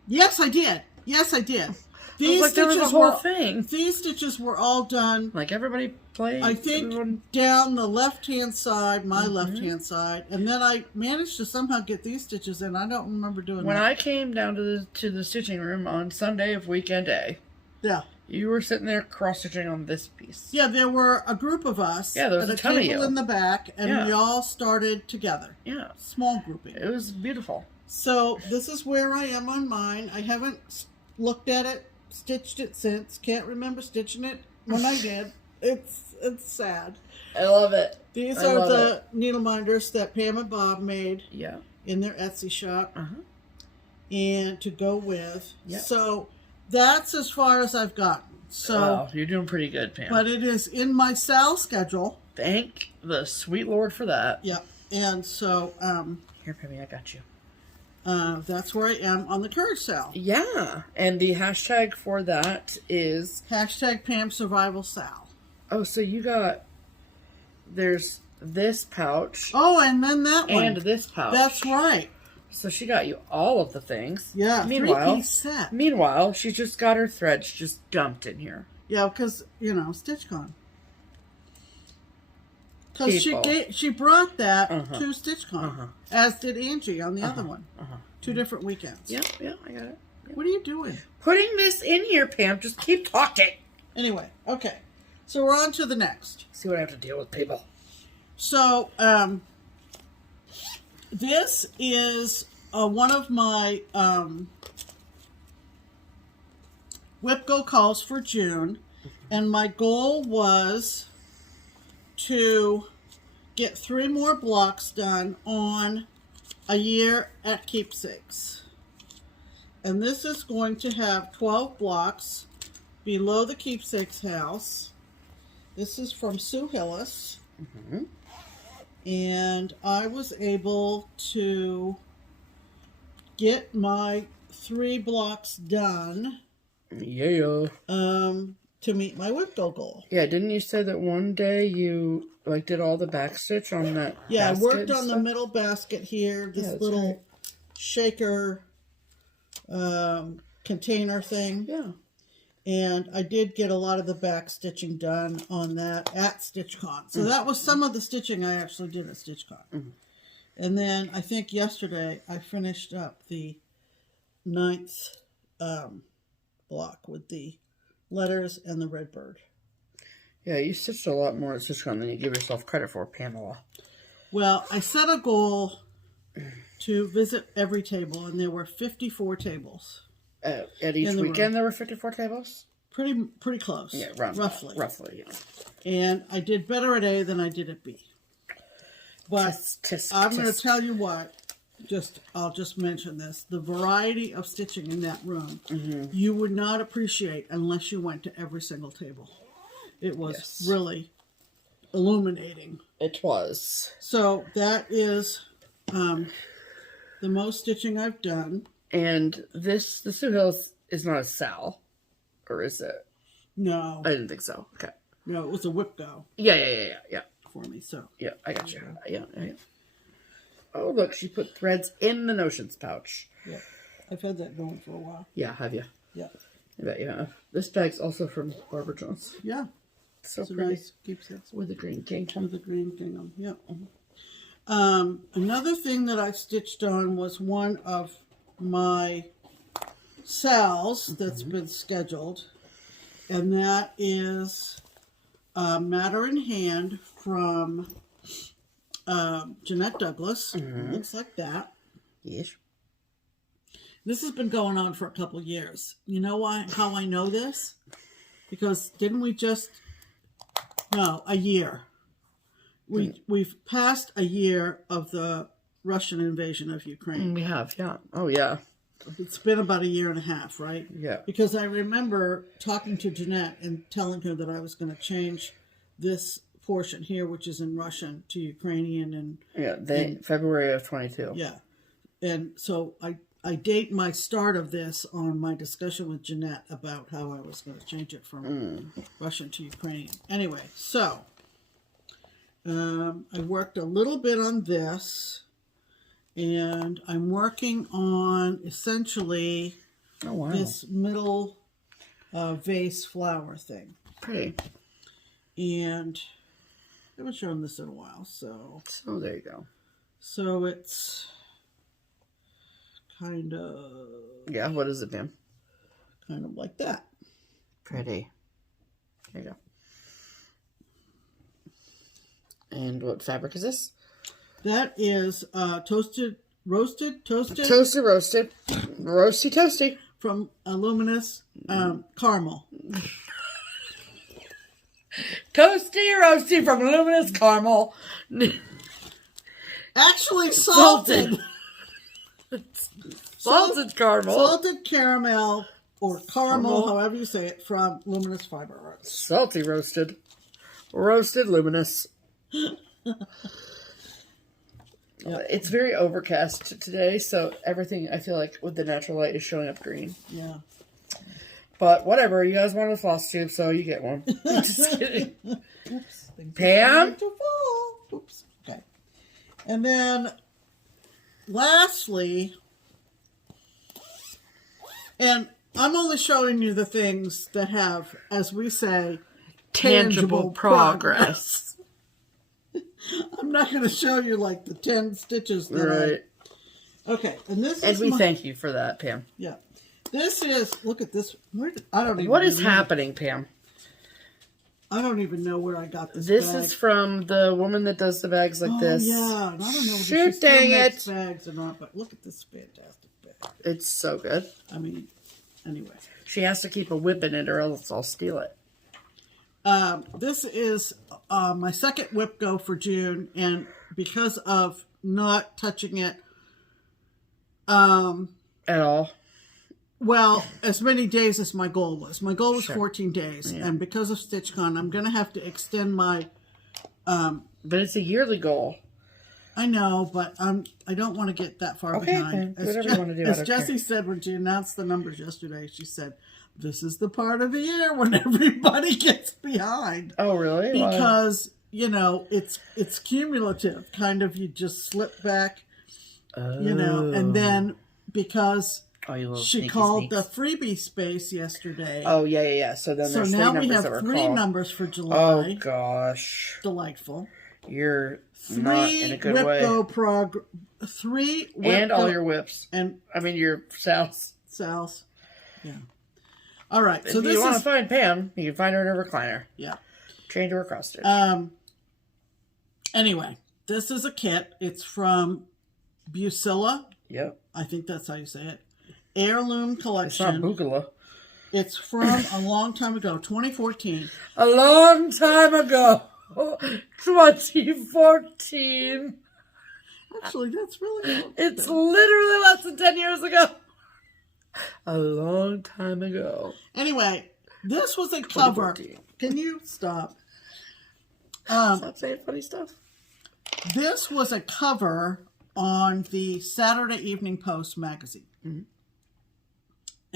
Yes, I did. Yes, I did. These stitches were thing. These stitches were all done. Like everybody played. I think down the left-hand side, my left-hand side, and then I managed to somehow get these stitches in. I don't remember doing when that. I came down to the stitching room on Sunday of weekend day. Yeah. You were sitting there cross-stitching on this piece. Yeah, there were a group of us. Yeah, there was a ton of you. table in the back, and we all started together. Yeah. Small grouping. It was beautiful. So this is where I am on mine. I haven't looked at it, stitched it since. Can't remember stitching it when I did. It's sad. I love it. These are the Needleminders that Pam and Bob made in their Etsy shop. And to go with. So that's as far as I've gotten. So wow, you're doing pretty good, Pam. But it is in my SAL schedule. Thank the sweet Lord for that. Yep. And so here, Pammy, I got you. That's where I am on the Courage SAL. Yeah. And the hashtag for that is hashtag Pam Survival SAL. Oh, so you got there's this pouch. Oh, and then that one. And this pouch. That's right. So she got you all of the things. Yeah, meanwhile, 3-piece set. Meanwhile, she just got her threads just dumped in here. Yeah, because, you know, StitchCon. Because she brought that to StitchCon, as did Angie on the other one. 2 different weekends. Yeah, I got it. Yeah. What are you doing? Putting this in here, Pam. Just keep talking. Anyway, okay. So we're on to the next. See what I have to deal with, people. So, this is one of my Whip Go calls for June. And my goal was to get 3 more blocks done on a year at Keepsakes. And this is going to have 12 blocks below the Keepsakes house. This is from Sue Hillis. And I was able to get my 3 blocks done. Yeah. To meet my Whip Go goal. Yeah, didn't you say that one day you like did all the backstitch on that? Yeah, I worked on the middle basket here. This little shaker container thing. Yeah. And I did get a lot of the back stitching done on that at StitchCon. So that was some of the stitching I actually did at StitchCon. And then I think yesterday I finished up the 9th block with the letters and the red bird. Yeah, you stitched a lot more at StitchCon than you give yourself credit for, Pamela. Well, I set a goal to visit every table, and there were 54 tables. At each weekend, there were 54 tables? Pretty close. Yeah, roughly. Roughly, yeah. And I did better at A than I did at B. But I'm going to tell you what. I'll just mention this. The variety of stitching in that room, you would not appreciate unless you went to every single table. It was really illuminating. It was. So that is the most stitching I've done. And the Sue Hills is not a SAL, or is it? No. I didn't think so. Okay. No, it was a whip go. Yeah. For me, so. Yeah, I got you. Yeah. Oh, look, she put threads in the notions pouch. Yeah. I've had that going for a while. Yeah, have you? Yeah. I bet you have. This bag's also from Barbara Jones. Yeah. So it's pretty. Nice keepsakes. With the green gingham. With the green gingham, yeah. Another thing that I stitched on was one of my SALs that's been scheduled. And that is Matter in Hand from Jeanette Douglas. Looks like that. Yes. This has been going on for a couple of years. You know how I know this? Because didn't we just... No, a year. We've passed a year of the Russian invasion of Ukraine. We have, yeah. Oh, yeah. It's been about a year and a half, right? Yeah. Because I remember talking to Jeanette and telling her that I was going to change this portion here, which is in Russian, to Ukrainian. And February of 22. Yeah. And so I date my start of this on my discussion with Jeanette about how I was going to change it from Russian to Ukrainian. Anyway, so I worked a little bit on this, and I'm working on essentially this middle vase flower thing. Pretty. And I haven't shown this in a while, so there you go. So it's kind of... Yeah, what is it, ma'am? Kind of like that. Pretty. There you go. And what fabric is this? That is roasted. Roasty, toasty. From a luminous caramel. Roasty from luminous caramel. Actually salted. Salted caramel. Salted caramel or caramel, however you say it, from Luminous Fiber Arts. Salty roasted. Roasted luminous. It's very overcast today, so everything I feel like with the natural light is showing up green. Yeah. But whatever, you guys wanted a FlossTube, so you get one. Just kidding. Oops. Pam? Oops. Okay. And then, lastly, and I'm only showing you the things that have, as we say, tangible progress. I'm not going to show you like the 10 stitches that Okay, and this is we thank you for that, Pam. Yeah. This is, look at this. I don't even What is happening, Pam? I don't even know where I got this This bag. is from the woman that does the bags like this. Yeah, and I don't know if Shoot, she still dang makes it. bags or not, but look at this fantastic bag. It's so good. I mean, anyway. She has to keep a whip in it or else I'll steal it. This is my second whip go for June, and because of not touching it at all, well, as many days as my goal was. My goal was 14 days, and because of StitchCon, I'm going to have to extend my... but it's a yearly goal. I know, but I don't want to get that far behind. Then. Whatever you want to do. As Jessie said when she announced the numbers yesterday, she said, this is the part of the year when everybody gets behind. Oh, really? Because, you know, it's cumulative. Kind of, you just slip back, you know, and then because she called the freebie space yesterday. Oh, yeah. So then there's now we have 3 numbers for July. Oh, gosh. Delightful. You're not in a good way. 3 whip and all your whips. And I mean, your SALs. SALs. Yeah. All right. So if you want to find Pam, you can find her in her recliner. Yeah. Chained to her cross stitch. Anyway, This is a kit. It's from Bucilla. Yep. I think that's how you say it. Heirloom collection. It's not Bugala. It's from a long time ago, 2014. A long time ago. 2014. Actually, that's really old. It's literally less than 10 years ago. A long time ago. Anyway, this was a cover. Can you stop? Stop saying funny stuff. This was a cover on the Saturday Evening Post magazine. Mm-hmm.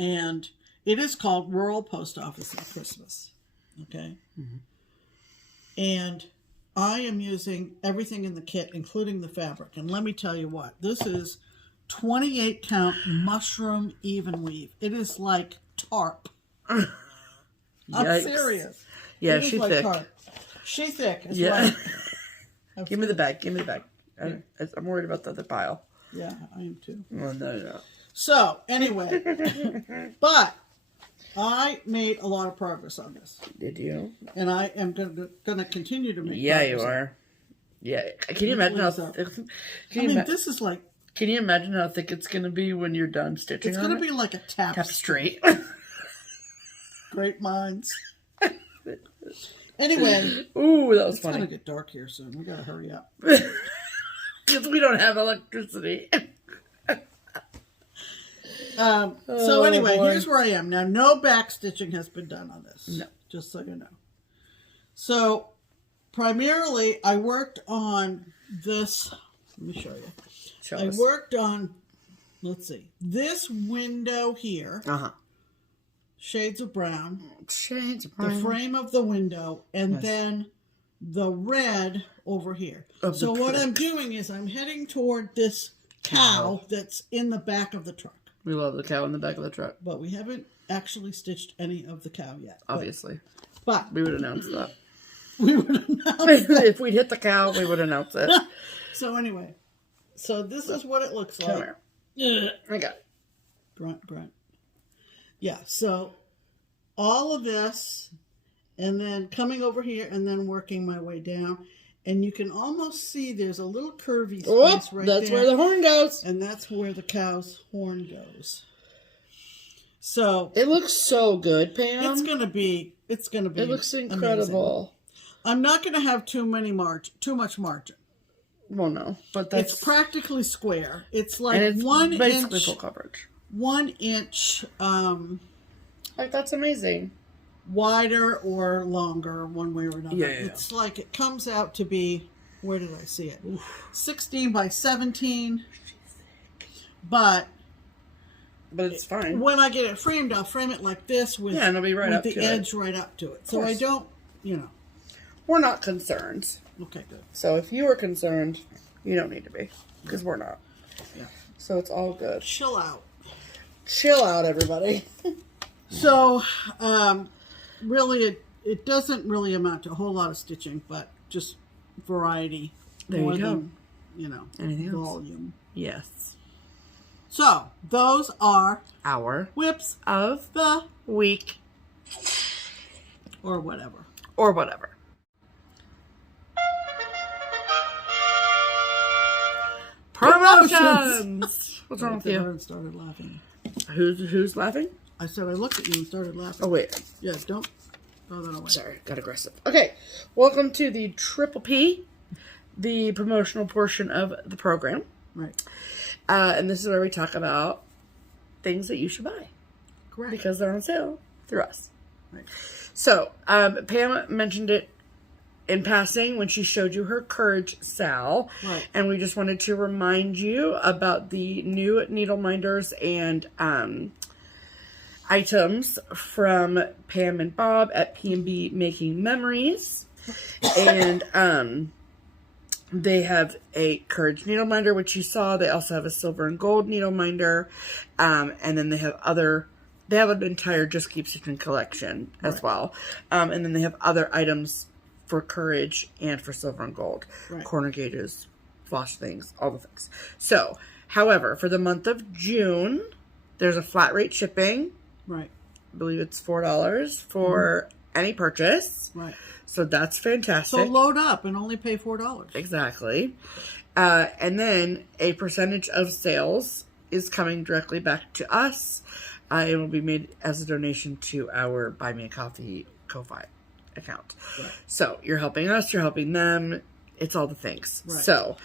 And it is called Rural Post Office at Christmas. Okay? Mm-hmm. And I am using everything in the kit, including the fabric. And let me tell you what. This is 28 count mushroom even weave. It is like tarp. I'm serious. Yeah, she's like thick. Tarp. She thick. It's Yeah. Right. Give me the bag. Give me the bag. I'm worried about the other pile. Yeah, I am too. Oh, no. So, anyway. But I made a lot of progress on this. Did you? And I am going to continue to make progress. Yeah, you are. Yeah. Can you imagine how thick? This is like... Can you imagine how thick it's going to be when you're done stitching It's going to be like a tapestry. Great minds. Anyway. Ooh, that was funny. It's going to get dark here soon. We got to hurry up. Because we don't have electricity. So anyway, here's where I am. Now, no back stitching has been done on this. No. Just so you know. So, primarily, I worked on this. Let me show you. I worked on, let's see, this window here. Uh-huh. Shades of brown. Shades of brown. The frame of the window. And then the red over here. So what I'm doing is I'm heading toward this cow that's in the back of the truck. We love the cow in the back of the truck. But we haven't actually stitched any of the cow yet. Obviously. But we would announce that. We would announce that. If we'd hit the cow, we would announce it. So anyway. So this is what it looks like. Come here. I got it. Grunt. Yeah, so all of this, and then coming over here, and then working my way down. And you can almost see there's a little curvy space right there. That's where the horn goes. And that's where the cow's horn goes. So it looks so good, Pam. It's gonna be. It looks incredible. Amazing. I'm not gonna have too much margin. Well, no, but that's... It's practically square. It's like it's 1 basically inch... full coverage. 1 inch... like, that's amazing. Wider or longer, one way or another. Yeah. It's like, it comes out to be... Where did I see it? 16 by 17. But it's fine. When I get it framed, I'll frame it like this with, it'll be right up the edge right up to it. So I don't, We're not concerned. Okay, good. So if you were concerned, you don't need to be. Because we're not. Yeah. So it's all good. Chill out. Chill out, everybody. So, really, it doesn't really amount to a whole lot of stitching, but just variety. There you go. Than, anything volume. Else? Yes. So, those are our whips of the week. Or whatever. Promotions! What's wrong with you? I started laughing. Who's laughing? I said I looked at you and started laughing. Oh, wait. Yeah, don't throw that away. Sorry, got aggressive. Okay, welcome to the Triple P, the promotional portion of the program. Right. And this is where we talk about things that you should buy. Correct. Because they're on sale through us. Right. So, Pam mentioned it in passing when she showed you her Courage SAL. Right. And we just wanted to remind you about the new Needleminders and items from Pam and Bob at P&B Making Memories. And they have a Courage Needleminder, which you saw. They also have a silver and gold Needleminder. And then they have an entire Just Keep Stitchin collection as well. And then they have other items for Courage and for silver and gold. Right. Corner Corner gauges, floss things, all the things. So, however, for the month of June, there's a flat rate shipping. Right. I believe it's $4 for any purchase. Right. So that's fantastic. So load up and only pay $4. Exactly. And then a percentage of sales is coming directly back to us. It will be made as a donation to our Buy Me a Coffee Ko-Fi account. Right. So you're helping us, you're helping them. It's all the things. Right. So,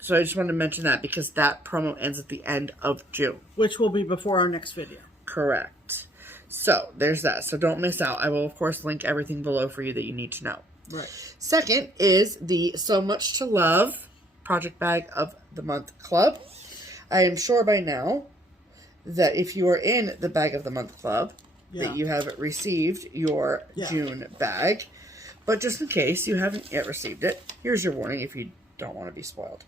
so I just wanted to mention that because that promo ends at the end of June. Which will be before our next video. Correct. So there's that. So don't miss out. I will, of course, link everything below for you that you need to know. Right. Second is the SewMuch2Luv Project Bag of the Month Club. I am sure by now that if you are in the Bag of the Month Club, that you have received your June bag. But just in case you haven't yet received it, here's your warning if you don't want to be spoiled.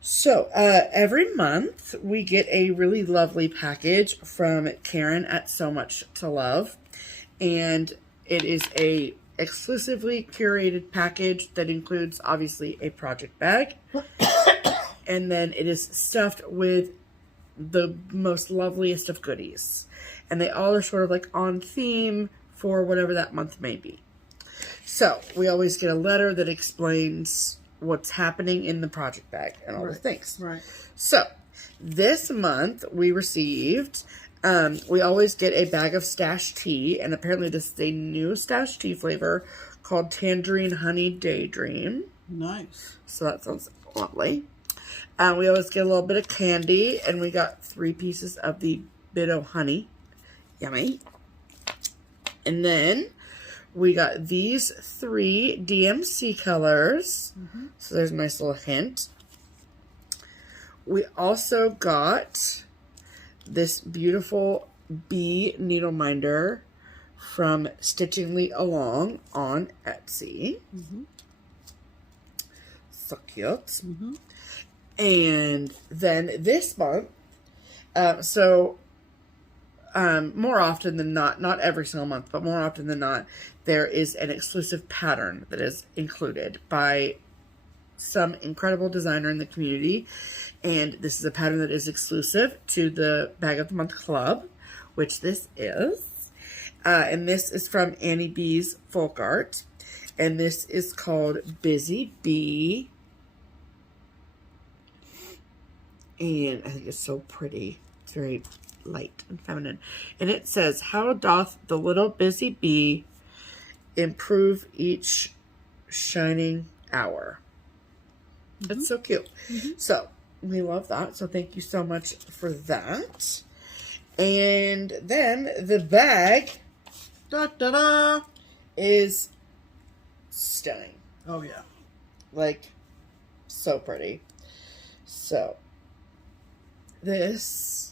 So, every month we get a really lovely package from Karen at SewMuch2Luv, and it is a exclusively curated package that includes obviously a project bag, and then it is stuffed with the most loveliest of goodies, and they all are sort of like on theme for whatever that month may be. So we always get a letter that explains what's happening in the project bag and all the things. Right. So this month we received, we always get a bag of Stash tea, and apparently this is a new Stash tea flavor called Tangerine Honey Daydream. Nice. So that sounds lovely. We always get a little bit of candy, and we got 3 pieces of the Bitto Honey. Yummy. And then we got these 3 DMC colors. Mm-hmm. So there's a nice little hint. We also got this beautiful bee needleminder from Stitchingly Along on Etsy. Mm-hmm. So cute. Mm-hmm. And then this month, more often than not every single month, but more often than not, there is an exclusive pattern that is included by some incredible designer in the community. And this is a pattern that is exclusive to the Bag of the Month Club, which this is. And this is from Annie B's Folk Art. And this is called Busy Bee. And I think it's so pretty. It's very light and feminine. And it says, "How doth the little busy bee improve each shining hour?" Mm-hmm. That's so cute. Mm-hmm. So we love that. So thank you so much for that. And then the bag is stunning. Oh yeah. Like, so pretty. So this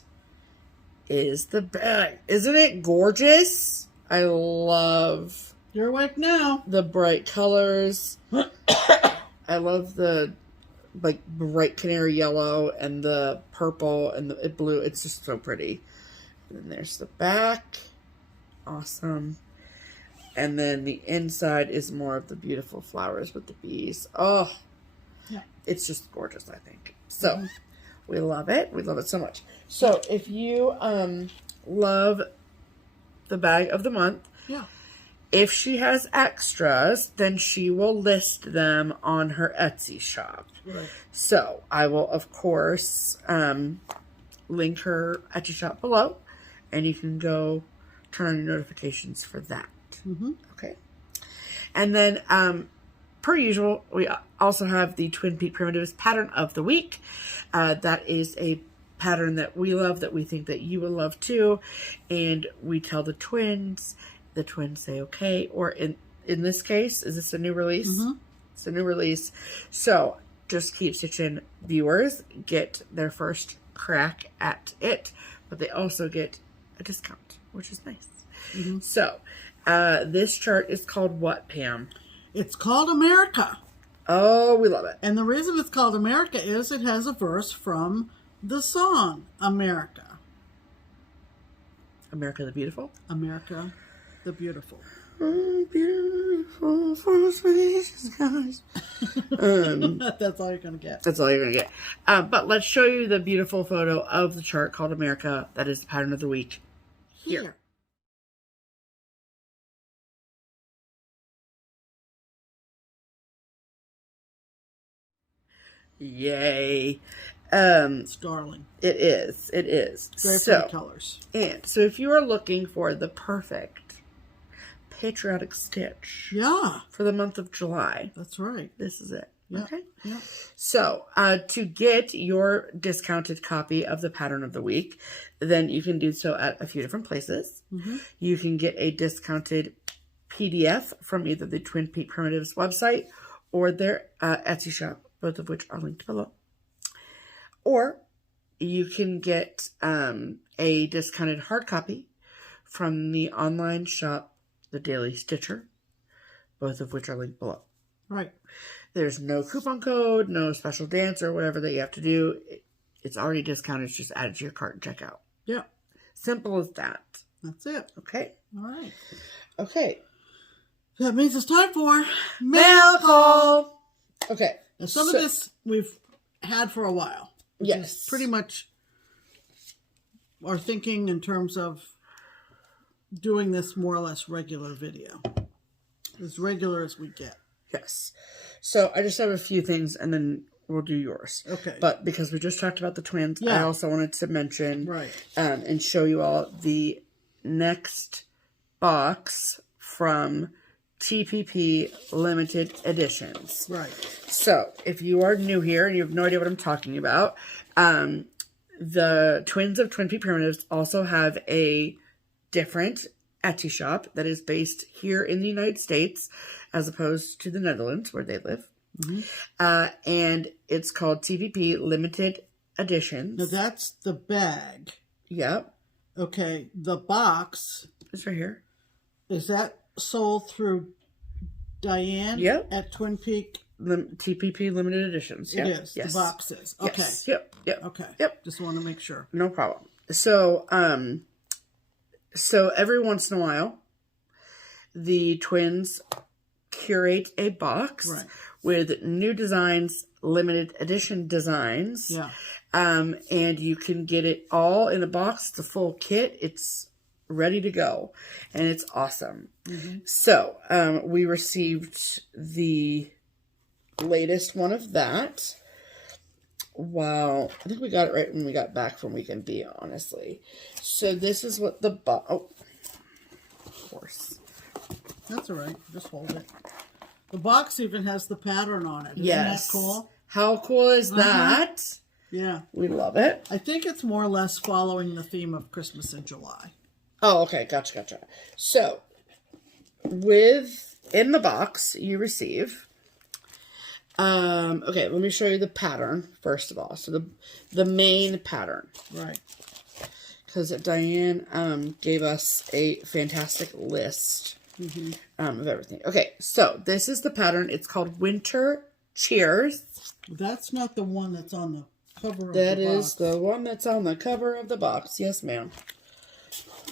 is the bag. Isn't it gorgeous? I love... You're awake now. The bright colors. I love the like bright canary yellow and the purple and the blue. It's just so pretty. And then there's the back. Awesome. And then the inside is more of the beautiful flowers with the bees. Oh, yeah. It's just gorgeous, I think. So, we love it. We love it so much. So, if you love the bag of the month, yeah. If she has extras, then she will list them on her Etsy shop. Right. So, I will, of course, link her Etsy shop below, and you can go turn on your notifications for that. Mm-hmm. Okay. And then, per usual, we also have the Twin Peak Primitives Pattern of the Week. That is a pattern that we love, that we think that you will love too. And we tell the twins say okay. Or in this case, is this a new release? Mm-hmm. It's a new release. So, Just Keep Stitchin viewers get their first crack at it. But they also get a discount, which is nice. Mm-hmm. So, this chart is called what, Pam? It's called America. Oh, we love it. And the reason it's called America is it has a verse from the song America. America the Beautiful? America the Beautiful. Oh, beautiful for the spacious skies. That's all you're going to get. That's all you're going to get. But let's show you the beautiful photo of the chart called America. That is the pattern of the week. Here. Yay. It's darling. It is. It is. Very pretty colors. And so if you are looking for the perfect patriotic stitch, for the month of July, that's right. This is it. Yeah. Okay. Yeah. So to get your discounted copy of the pattern of the week, then you can do so at a few different places. You can get a discounted PDF from either the Twin Peak Primitives website or their Etsy shop, both of which are linked below. Or you can get a discounted hard copy from the online shop, The Daily Stitcher, both of which are linked below. Right. There's no coupon code, no special dance or whatever that you have to do. It's already discounted. It's just added to your cart and checkout. Yeah. Simple as that. That's it. Okay. All right. Okay. That means it's time for mail call. Okay. Now, some of this we've had for a while. Yes. Pretty much our thinking in terms of doing this more or less regular video. As regular as we get. Yes. So I just have a few things and then we'll do yours. Okay. But because we just talked about the twins, I also wanted to mention and show you all the next box from TPP Limited Editions. Right. So, if you are new here and you have no idea what I'm talking about, the twins of Twin Peak Primitives also have a different Etsy shop that is based here in the United States as opposed to the Netherlands where they live. And it's called TPP Limited Editions. Now, that's the bag. Yep. Okay. The box. It's right here. Is that sold through Diane at Twin Peak? TPP Limited Editions. It is. Yes. The box is. Okay. Yes. Yep. Yep. Okay. Yep. Just want to make sure. No problem. So, so every once in a while, the twins curate a box with new designs, limited edition designs. Yeah. And you can get it all in a box, the full kit. It's ready to go. And it's awesome. So, we received the latest one of that. Wow. I think we got it right when we got back from Weekend B, honestly. So this is what the box... Oh, of course. That's all right. Just hold it. The box even has the pattern on it. Isn't that cool? How cool is that? Yeah. We love it. I think it's more or less following the theme of Christmas in July. Oh, okay. Gotcha. So, in the box, you receive... okay, let me show you the pattern, first of all. So, the main pattern. Right. Because Diane gave us a fantastic list of everything. Okay, so this is the pattern. It's called Winter Cheers. That's not the one that's on the cover of That the box. is the one that's on the cover of the box. Yes, ma'am.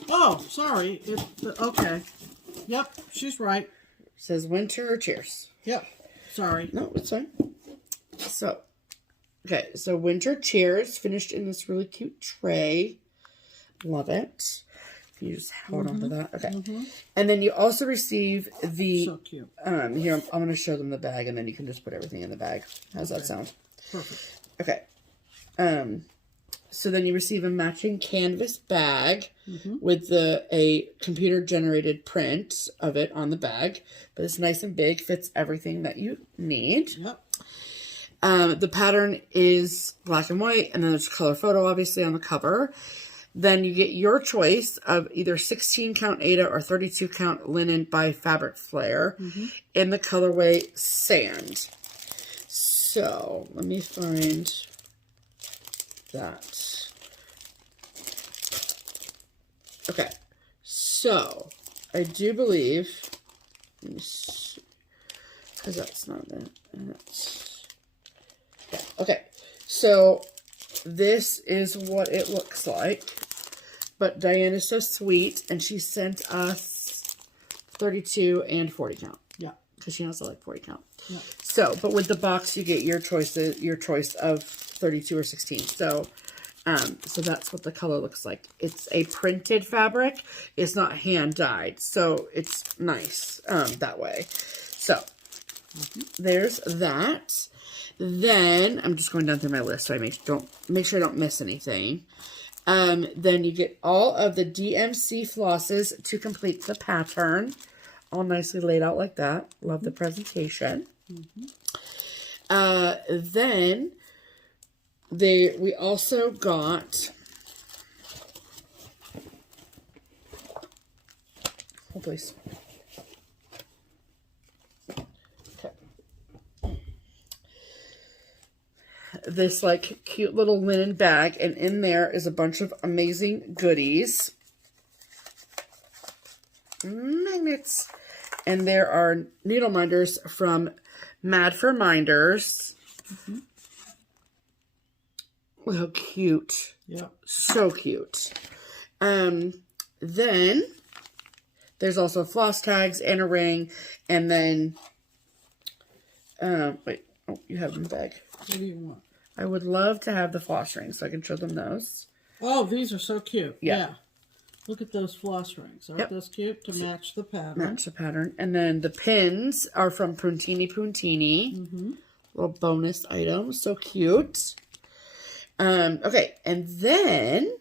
Oh, sorry. Okay. Yep, she's right. It says Winter Cheers. Yep. Sorry. No, it's fine. So, okay, so Winter Cheers finished in this really cute tray. Love it. If you just hold on to that. Okay. And then you also receive the... So cute. Here, I'm going to show them the bag, and then you can just put everything in the bag. How's that sound? Perfect. Okay. So then you receive a matching canvas bag with a computer-generated print of it on the bag. But it's nice and big, fits everything that you need. Yep. The pattern is black and white, and then there's a color photo, obviously, on the cover. Then you get your choice of either 16 count Aida or 32 count linen by Fabric Flare in the colorway Sand. So, let me find that. Okay, so I do believe, let me see, because that's not it. Yeah, okay, so this is what it looks like. But Diane is so sweet, and she sent us 32 and 40 count. Yeah. Because she also like 40 count. Yeah. So, but with the box, you get your choice of 32 or 16. So, so that's what the color looks like. It's a printed fabric. It's not hand dyed. So it's nice, that way. So, there's that. Then, I'm just going down through my list so I make sure I don't miss anything. Then you get all of the DMC flosses to complete the pattern. All nicely laid out like that. Love the presentation. Then we also got, oh please. Okay. This like cute little linen bag, and in there is a bunch of amazing goodies. Magnets. And there are Needleminders from Mad for Minders. Look how cute. Yeah. So cute. Then there's also floss tags and a ring. And then, wait. Oh, you have them in the bag. What do you want? I would love to have the floss rings so I can show them those. Oh, these are so cute. Yeah. Look at those floss rings. Aren't those cute to match the pattern? Match the pattern. And then the pins are from Puntini Puntini. Little bonus items. So cute. Okay. And then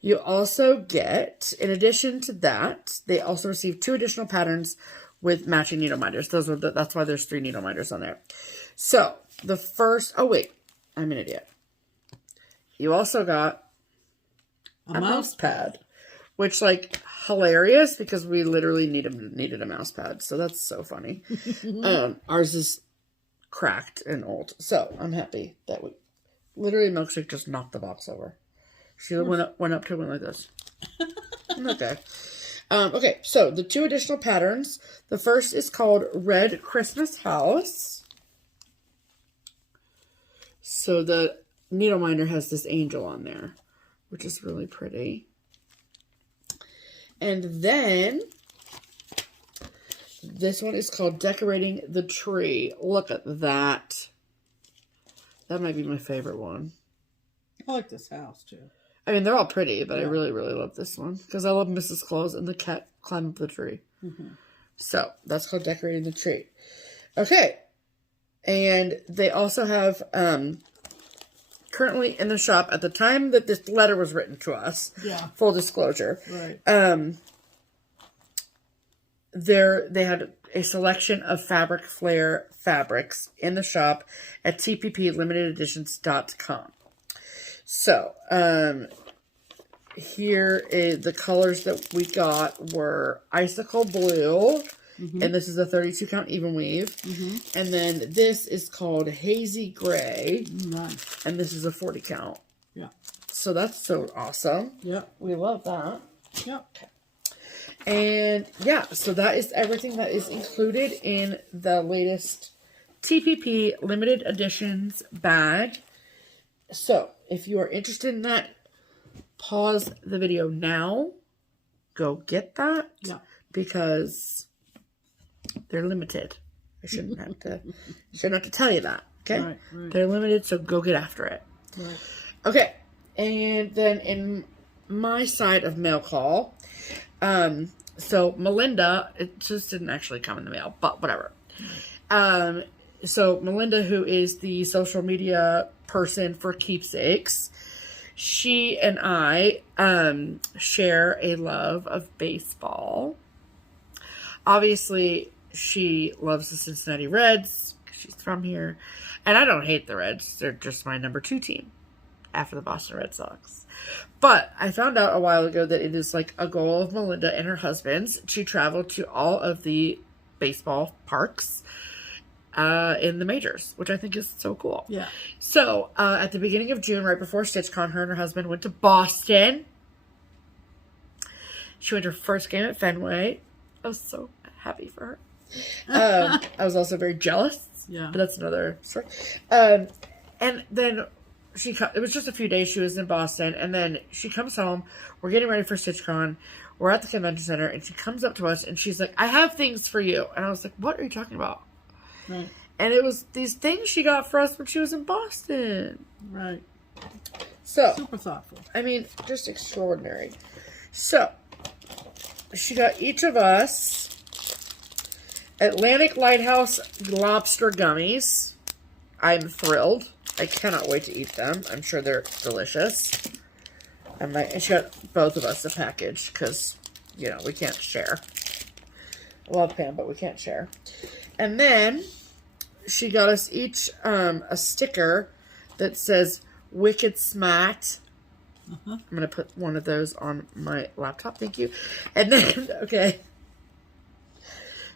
you also get, in addition to that, they also receive 2 additional patterns with matching needle minders. That's why there's 3 needle minders on there. So the first, oh wait, I'm an idiot. You also got a mouse pad, which like hilarious because we literally needed a mouse pad. So that's so funny. Ours is cracked and old. So I'm happy that we literally Milkshake just knocked the box over. She went up to one like this. Okay. Okay, so the 2 additional patterns. The first is called Red Christmas House. So the needle minder has this angel on there, which is really pretty. And then this one is called Decorating the Tree. Look at that. That might be my favorite one. I like this house too. I mean, they're all pretty, but I really, really love this one because I love Mrs. Claus and the cat climb up the tree. So that's called Decorating the Tree. Okay. And they also have, currently in the shop at the time that this letter was written to us. Yeah. Full disclosure. Right. They had a selection of fabric flare fabrics in the shop at tpplimited.editions.com. So, here is the colors that we got were Icicle Blue, and this is a 32 count even weave. And then this is called Hazy Gray, and this is a 40 count. Yeah. So that's so awesome. Yeah. We love that. Yeah. Okay. And yeah, so that is everything that is included in the latest TPP limited editions bag. So if you are interested in that, pause the video now. Go get that. Yeah. Because they're limited. I shouldn't have to tell you that. Okay? Right. They're limited, so go get after it. Right. Okay. And then in my side of mail call, so Melinda, it just didn't actually come in the mail, but whatever. So Melinda, who is the social media person for Keepsakes, she and I share a love of baseball. Obviously, she loves the Cincinnati Reds. She's from here. And I don't hate the Reds. They're just my number 2 team after the Boston Red Sox. But I found out a while ago that it is like a goal of Melinda and her husband's to travel to all of the baseball parks in the majors, which I think is so cool. Yeah. So at the beginning of June, right before StitchCon, her and her husband went to Boston. She went to her first game at Fenway. I was so happy for her. I was also very jealous. Yeah. But that's another story. And then it was just a few days she was in Boston, and then she comes home. We're getting ready for StitchCon. We're at the convention center, and she comes up to us, and she's like, I have things for you. And I was like, what are you talking about? Right. And it was these things she got for us when she was in Boston. Right. So. Super thoughtful. I mean, just extraordinary. So, she got each of us Atlantic Lighthouse lobster gummies. I'm thrilled. I cannot wait to eat them. I'm sure they're delicious. And she got both of us a package because, you know, we can't share. I love Pam, but we can't share. And then she got us each a sticker that says Wicked Smart. I'm going to put one of those on my laptop. Thank you. And then, okay.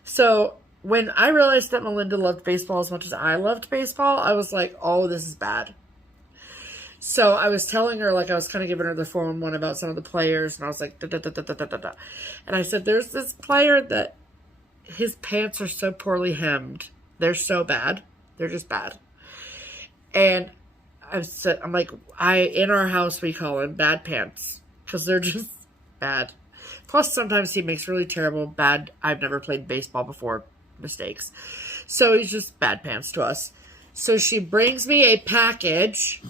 So, when I realized that Melinda loved baseball as much as I loved baseball, I was like, oh, this is bad. So, I was telling her, like, I was kind of giving her the 411 about some of the players, and I was like, da-da-da-da-da-da-da. And I said, there's this player that his pants are so poorly hemmed. They're so bad. They're just bad. And I'm like, in our house, we call him Bad Pants. Because they're just bad. Plus, sometimes he makes really terrible, bad, I've never played baseball before mistakes. So, he's just Bad Pants to us. So, she brings me a package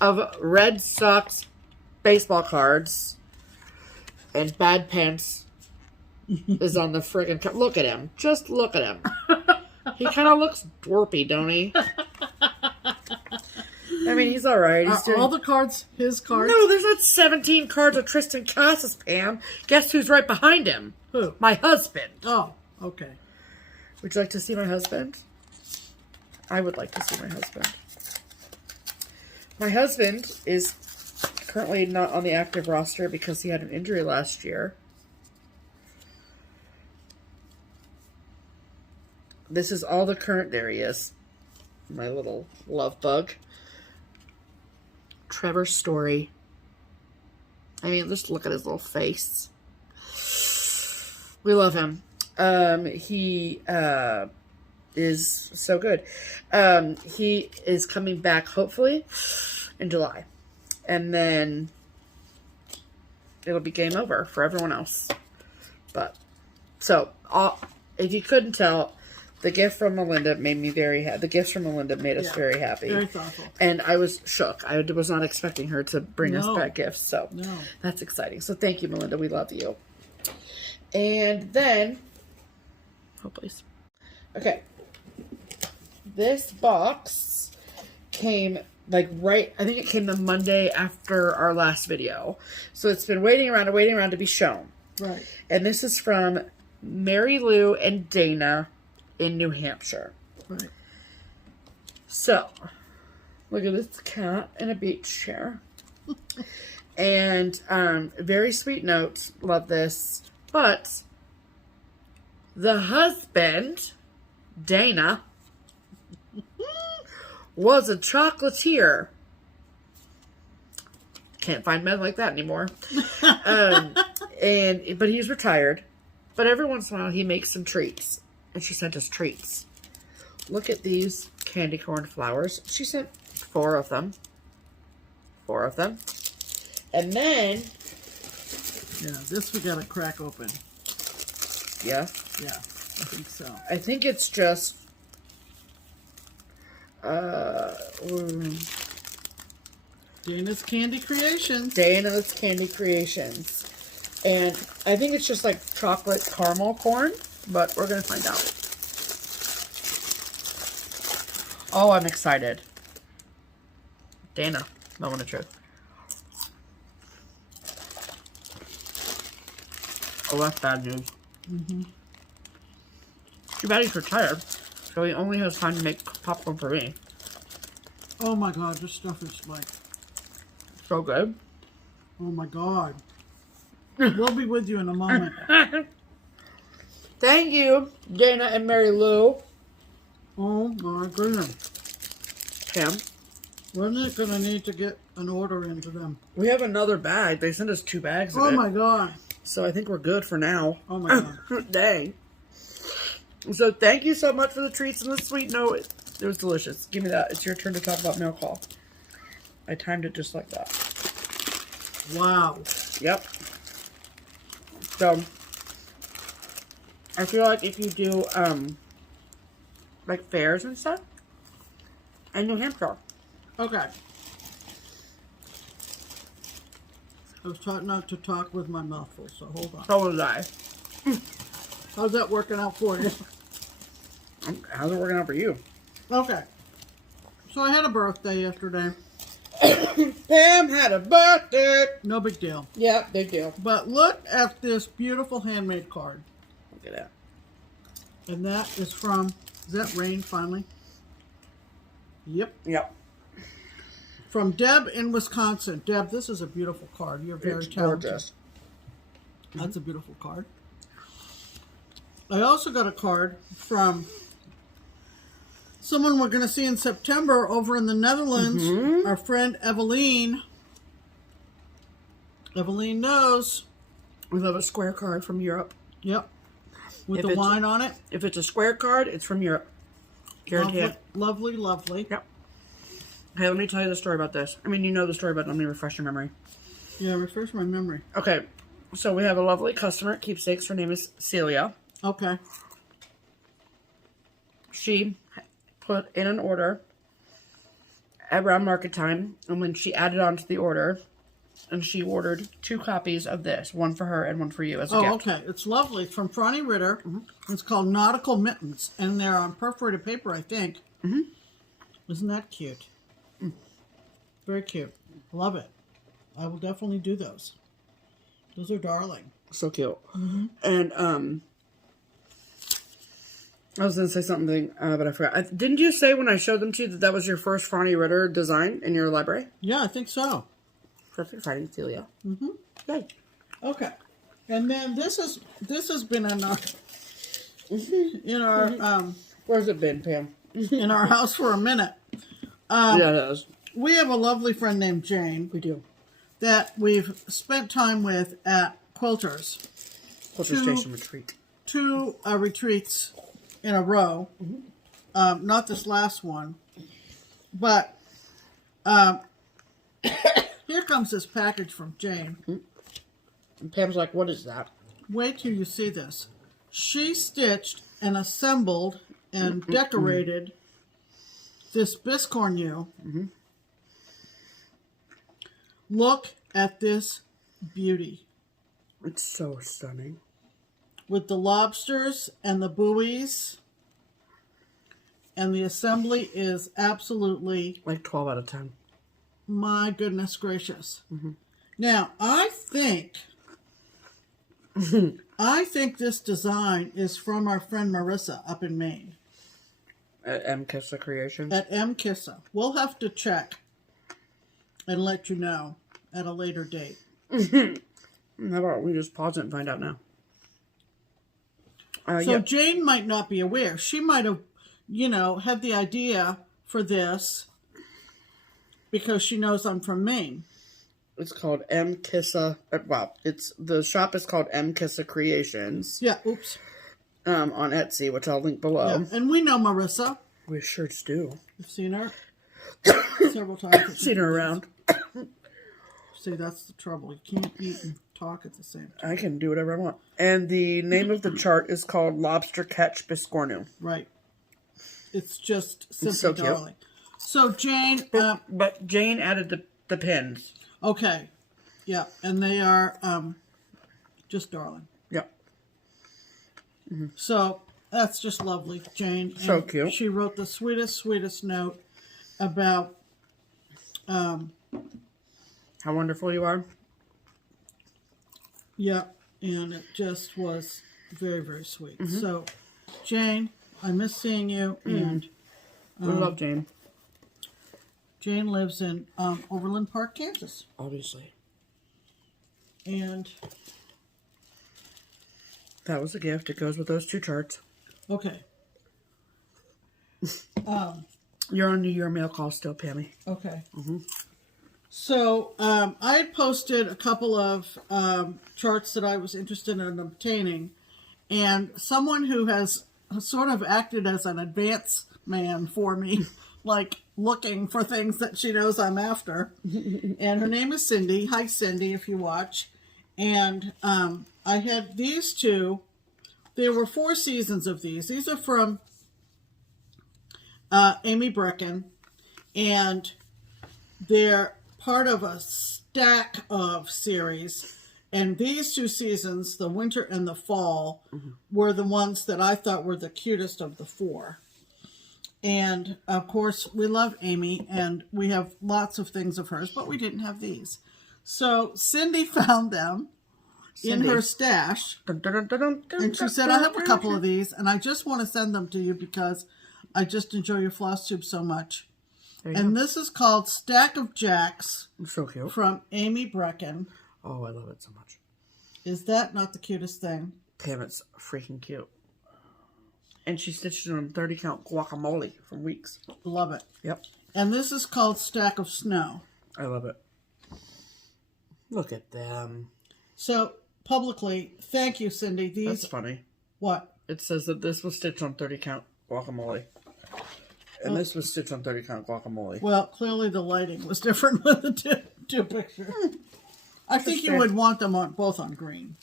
of Red Sox baseball cards. And Bad Pants is on the friggin' cup. Look at him. Just look at him. He kind of looks dwarfy, don't he? I mean, he's all right. He's all the cards his cards? No, there's not 17 cards of Tristan Casas, Pam. Guess who's right behind him? Who? My husband. Oh, okay. Would you like to see my husband? I would like to see my husband. My husband is currently not on the active roster because he had an injury last year. This is all the current. There he is. My little love bug. Trevor Story. I mean, just look at his little face. We love him. He is so good. He is coming back, hopefully, in July. And then it'll be game over for everyone else. But, so, if you couldn't tell, the gift from Melinda made me very happy. The gifts from Melinda made us very happy. Very thoughtful. And I was shook. I was not expecting her to bring us back gifts. So that's exciting. So thank you, Melinda. We love you. And then, oh, please. Okay. This box came like I think it came the Monday after our last video. So it's been waiting around to be shown. Right. And this is from Mary Lou and Dana in New Hampshire. Right. So, look at this cat in a beach chair. And very sweet note. Love this. But the husband, Dana, was a chocolatier. Can't find men like that anymore. But he's retired. But every once in a while he makes some treats. And she sent us treats. Look at these candy corn flowers. She sent 4 of them. 4 of them. And then... yeah, this we gotta crack open. Yeah? Yeah, I think so. I think it's just... Dana's Candy Creations. Dana's Candy Creations. And I think it's just like chocolate caramel corn. But we're going to find out. Oh, I'm excited. Dana, moment of truth. Oh, that's bad news. Too bad he's retired. So he only has time to make popcorn for me. Oh my god, this stuff is like... so good. Oh my god. We'll be with you in a moment. Thank you, Dana and Mary Lou. Oh my goodness. Pam. Wasn't it going to need to get an order into them? We have another bag. They sent us 2 bags of it. Oh my god. So I think we're good for now. Oh my god. Dang. So thank you so much for the treats and the sweet note. It was delicious. Give me that. It's your turn to talk about mail call. I timed it just like that. Wow. Yep. So... I feel like if you do, like fairs and stuff, and New Hampshire. Okay. I was taught not to talk with my mouth full, so hold on. So was I. How's that working out for you? How's it working out for you? Okay. So I had a birthday yesterday. Pam had a birthday. No big deal. Yeah, big deal. But look at this beautiful handmade card. Look at that. And that is from, is that Rain finally? Yep. Yep. From Deb in Wisconsin. Deb, this is a beautiful card. You're very talented. Gorgeous. That's a beautiful card. I also got a card from someone we're going to see in September over in the Netherlands. Our friend Eveline. Eveline knows. We love a square card from Europe. Yep. With the wine on it. If it's a square card, it's from Europe. Guarantee it. Lovely, lovely. Yep. Okay, let me tell you the story about this. I mean, you know the story, but let me refresh your memory. Yeah, refresh my memory. Okay, so we have a lovely customer at Keepsakes. Her name is Celia. Okay. She put in an order around market time, and when she added on to the order, and she ordered 2 copies of this, one for her and one for you as a gift. Okay. It's lovely. It's from Franny Ritter. It's called Nautical Mittens, and they're on perforated paper, I think. Isn't that cute? Very cute. Love it. I will definitely do those. Those are darling. So cute. And I was going to say something, but I forgot. Didn't you say when I showed them to you that that was your first Franny Ritter design in your library? Yeah, I think so. Perfect Friday, Celia. Good. Okay. And then this has been in our Where's it been, Pam? in our house for a minute. Yeah, it has. We have a lovely friend named Jane. We do. That we've spent time with at Quilters. Quilter Station Retreat. 2 retreats in a row. Not this last one. But here comes this package from Jane. And Pam's like, what is that? Wait till you see this. She stitched and assembled and decorated this biscornu. Look at this beauty. It's so stunning. With the lobsters and the buoys. And the assembly is absolutely... Like 12 out of 10. My goodness gracious. Now, I think this design is from our friend Marissa up in Maine. At M. Kissa Creations? At M. Kissa. We'll have to check and let you know at a later date. How about we just pause it and find out now? So Jane might not be aware. She might have, had the idea for this because she knows I'm from Maine. It's called M. Kissa. Well, the shop is called M. Kissa Creations. Yeah, oops. On Etsy, which I'll link below. Yeah, and we know Marissa. We sure do. We've seen her several times. Seen her around. See, that's the trouble. You can't eat and talk at the same time. I can do whatever I want. And the name of the chart is called Lobster Catch Biscornu. Right. It's just simply so cute. darling. So Jane... But Jane added the pins. Okay. Yeah, and they are just darling. Yeah. So that's just lovely, Jane. And so cute. She wrote the sweetest note about... how wonderful you are. Yeah, and it just was very, very sweet. So, Jane, I miss seeing you, and... we love Jane. Jane lives in Overland Park, Kansas. Obviously. And... that was a gift. It goes with those 2 charts. Okay. You're on your mail call still, Pammy. Okay. So, I had posted a couple of charts that I was interested in obtaining, and someone who has sort of acted as an advance man for me, like looking for things that she knows I'm after, and her name is Cindy. Hi, Cindy, if you watch. And I had these 2. There were 4 seasons of these. These are from Amy Brecken, and they're part of a stack of series. And these 2 seasons, the winter and the fall, were the ones that I thought were the cutest of the 4. And, of course, we love Amy, and we have lots of things of hers, but we didn't have these. So Cindy found them in her stash, and she said, I have a couple of these, and I just want to send them to you because I just enjoy your FlossTube so much. And this is called Stack of Jacks. So cute. From Amy Brecken. Oh, I love it so much. Is that not the cutest thing? Damn, it's freaking cute. And she stitched it on 30 count guacamole from Weeks. Love it. Yep. And this is called Stack of Snow. I love it. Look at them. So, publicly, thank you, Cindy. That's funny. What? It says that this was stitched on 30 count guacamole. And this was stitched on 30 count guacamole. Well, clearly the lighting was different with the two pictures. I think you would want them both on green.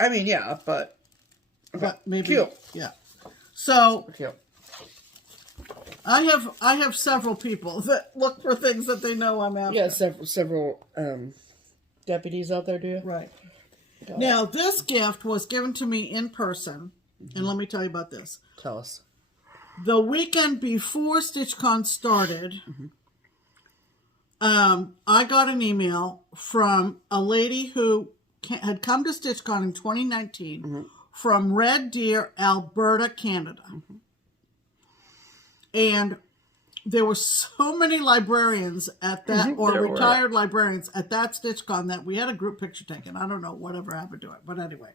I mean, yeah, but maybe cute. Yeah. So cute. I have several people that look for things that they know I'm after. Yeah, several deputies out there, do you? Right. Now, this gift was given to me in person, and let me tell you about this. Tell us. The weekend before StitchCon started, I got an email from a lady who had come to StitchCon in 2019 from Red Deer, Alberta, Canada. And there were so many librarians at that, or retired librarians at that StitchCon that we had a group picture taken. I don't know whatever happened to it, but anyway.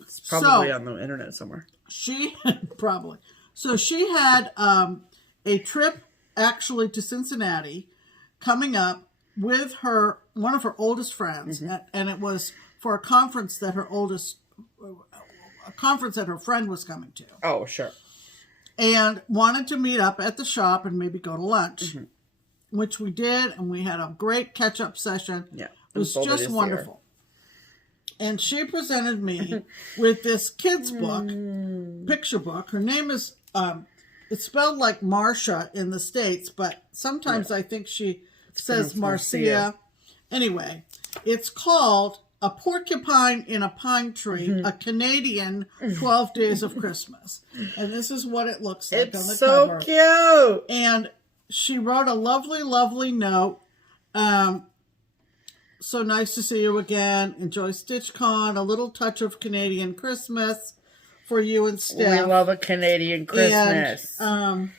It's probably on the internet somewhere. She, probably. So she had a trip actually to Cincinnati coming up with one of her oldest friends, and it was for a conference that her friend was coming to. Oh, sure. And wanted to meet up at the shop and maybe go to lunch, which we did, and we had a great catch-up session. Yeah, it was just wonderful. And she presented me with this kid's book, picture book. Her name is, it's spelled like Marcia in the States, but sometimes I think she says Marcia. Anyway, it's called A Porcupine in a Pine Tree, a Canadian 12 Days of Christmas. And this is what it looks like on the cover. It's so cute! And she wrote a lovely, lovely note. So nice to see you again. Enjoy StitchCon. A little touch of Canadian Christmas for you and Steph. We love a Canadian Christmas. And,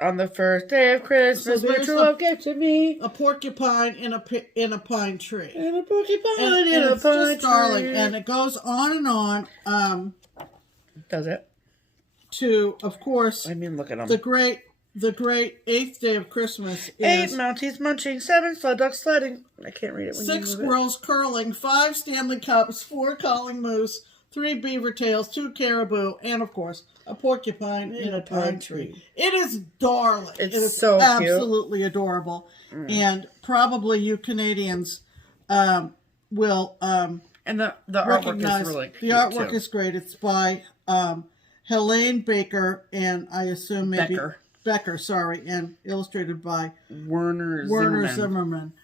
on the first day of Christmas, so my true love gave to me a porcupine in a pine tree. And a porcupine and it's just darling. And it goes on and on. Does it? To, of course, I mean, look at them. The great 8th day of Christmas is 8 Mounties munching, 7 sled dogs sledding. I can't read it. 6 squirrels curling, 5 Stanley Cups, 4 calling moose, 3 beaver tails, 2 caribou, and of course a porcupine in a pine tree. It is darling. It is so absolutely cute. Adorable, and probably you Canadians will and the artwork is really cute. The artwork is great. It's by Helene Baker and I assume maybe Becker, sorry, and illustrated by Werner Zimmerman.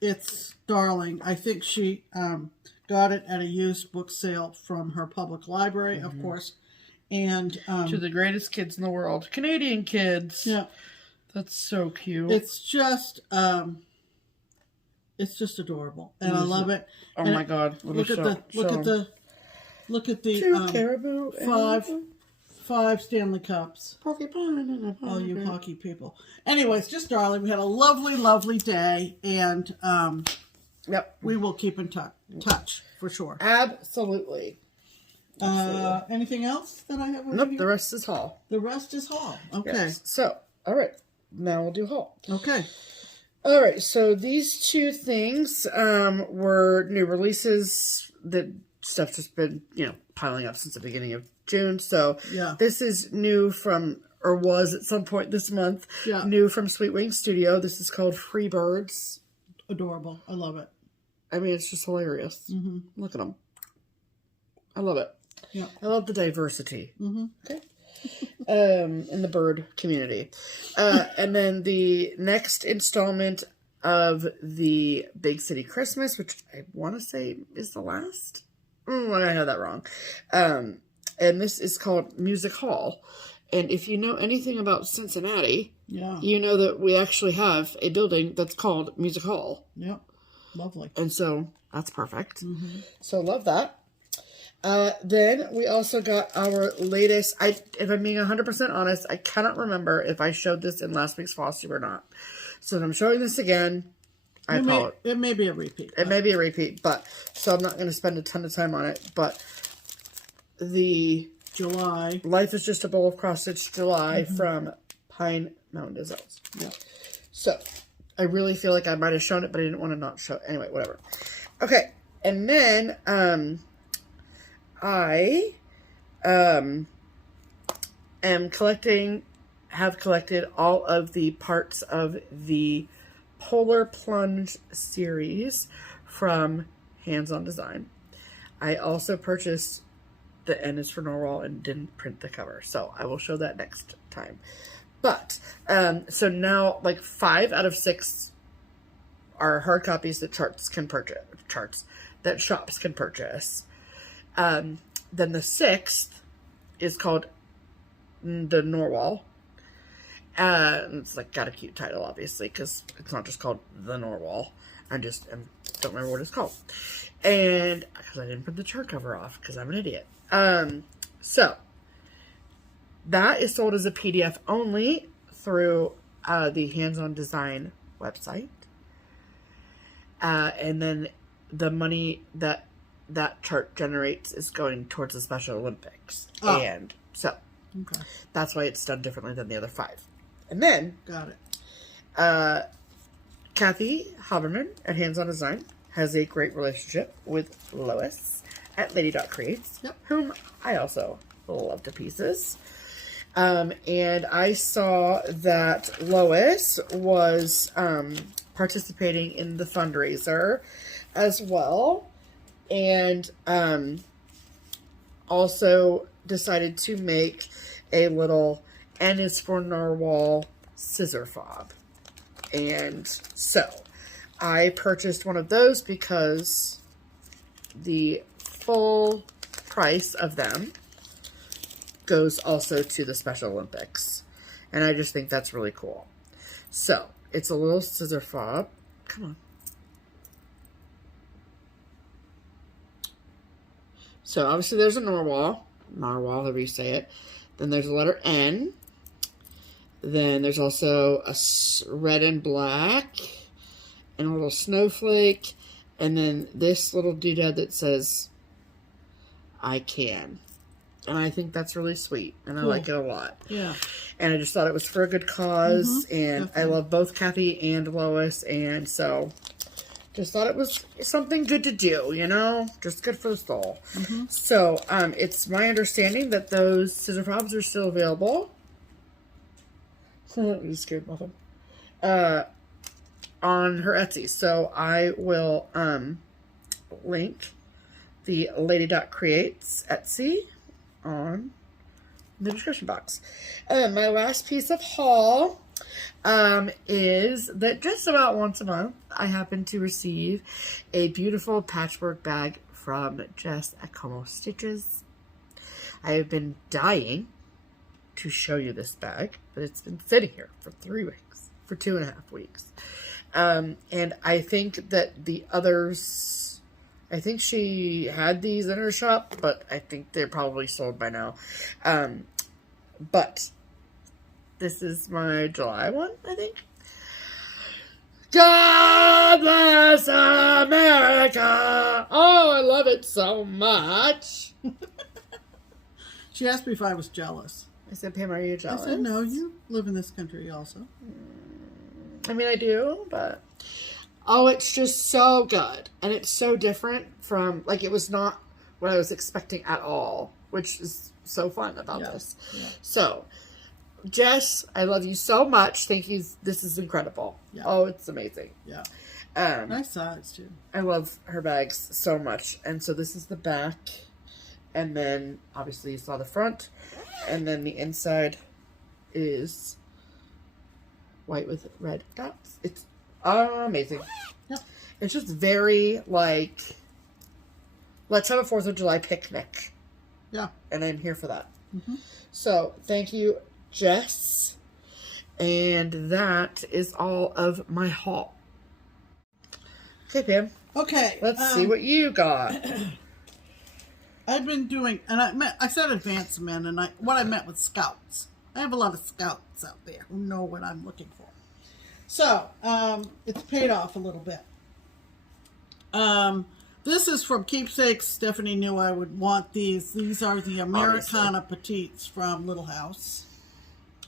It's darling. I think she got it at a used book sale from her public library, of course. And to the greatest kids in the world, Canadian kids. Yeah, that's so cute. It's just adorable, and I love it. Oh my God! Look at the 2 caribou, 5 Stanley Cups. Porcupine. All you hockey people. Anyways, just darling. We had a lovely, lovely day, and we will keep in touch for sure. Absolutely. Anything else that I have? Nope. The rest is haul. The rest is haul. Okay. Yes. So, all right. Now we'll do haul. Okay. All right. So these 2 things were new releases that stuff just been piling up since the beginning of June. So this is new from, or was at some point this month, new from Sweet Wing Studio. This is called Free Birds. Adorable. I love it. I mean, it's just hilarious. Look at them. I love it. Yeah. I love the diversity. Okay. In the bird community. And then the next installment of the Big City Christmas, which I want to say is the last. I had that wrong. And this is called Music Hall. And if you know anything about Cincinnati, yeah, you know that we actually have a building that's called Music Hall. Yep. Lovely. And so that's perfect. So love that. Then we also got our latest, if I'm being 100% honest, I cannot remember if I showed this in last week's FlossTube or not. So if I'm showing this again, I apologize. It may be a repeat. It may be a repeat, so I'm not going to spend a ton of time on it, but the July. Life is Just a Bowl of Cross Stitch July from Pine Mountain Designs. Yeah. So I really feel like I might have shown it, but I didn't want to not show it. Anyway, whatever. Okay. And then, I, have collected all of the parts of the Polar Plunge series from Hand SAL Design. I also purchased the N is for Norwal and didn't print the cover, so I will show that next time. But, so now, like, 5 out of 6 are hard copies that shops can purchase. Then the 6th is called the Norwal. It's like got a cute title, obviously, because it's not just called the Norwal. I don't remember what it's called. And because I didn't put the chart cover off, because I'm an idiot. So that is sold as a PDF only through the Hand SAL Design website. And then the money that chart generates is going towards the Special Olympics. Oh. And so that's why it's done differently than the other 5. And then got it. Kathy Haberman at Hand SAL Design has a great relationship with Lois at Lady.Creates, whom I also love to pieces. And I saw that Lois was participating in the fundraiser as well, and also decided to make a little N is for Narwhal scissor fob. And so I purchased one of those because the full price of them goes also to the Special Olympics. And I just think that's really cool. So it's a little scissor fob. Come on. So obviously there's a narwhal, however you say it. Then there's a letter N. Then there's also a red and black and a little snowflake. And then this little doodad that says, I can. And I think that's really sweet. And cool. I like it a lot. Yeah. And I just thought it was for a good cause. And definitely. I love both Kathy and Lois. And so just thought it was something good to do, you know? Just good for the soul. So it's my understanding that those scissor fobs are still available. I'm just scared muffin. On her Etsy. So I will link the Lady.Creates Etsy on the description box. My last piece of haul is that just about once a month I happen to receive a beautiful patchwork bag from JustKeepStitchin. I have been dying to show you this bag, but it's been sitting here for 3 weeks, for 2.5 weeks. And I think that the others, I think she had these in her shop, but I think they're probably sold by now. But this is my July one, I think. God bless America! Oh, I love it so much. She asked me if I was jealous. I said, Pam, are you jealous? I said, no, you live in this country also. I mean, I do, but oh, it's just so good. And it's so different from, like, it was not what I was expecting at all, which is so fun about this. Yeah. So, Jess, I love you so much. Thank you. This is incredible. Yeah. Oh, it's amazing. Yeah. Nice size, too. I love her bags so much. And so this is the back. And then, obviously, you saw the front. And then the inside is white with red dots. It's amazing. Yep. It's just very, like, let's have a 4th of July picnic. Yeah. And I'm here for that. So, thank you, Jess. And that is all of my haul. Okay, Pam. Okay. Let's see what you got. I've been doing, and I said advanced men, and what I meant was scouts. I have a lot of scouts out there who know what I'm looking for. So, it's paid off a little bit. This is from Keepsakes. Stephanie knew I would want these. These are the Americana Petites from Little House.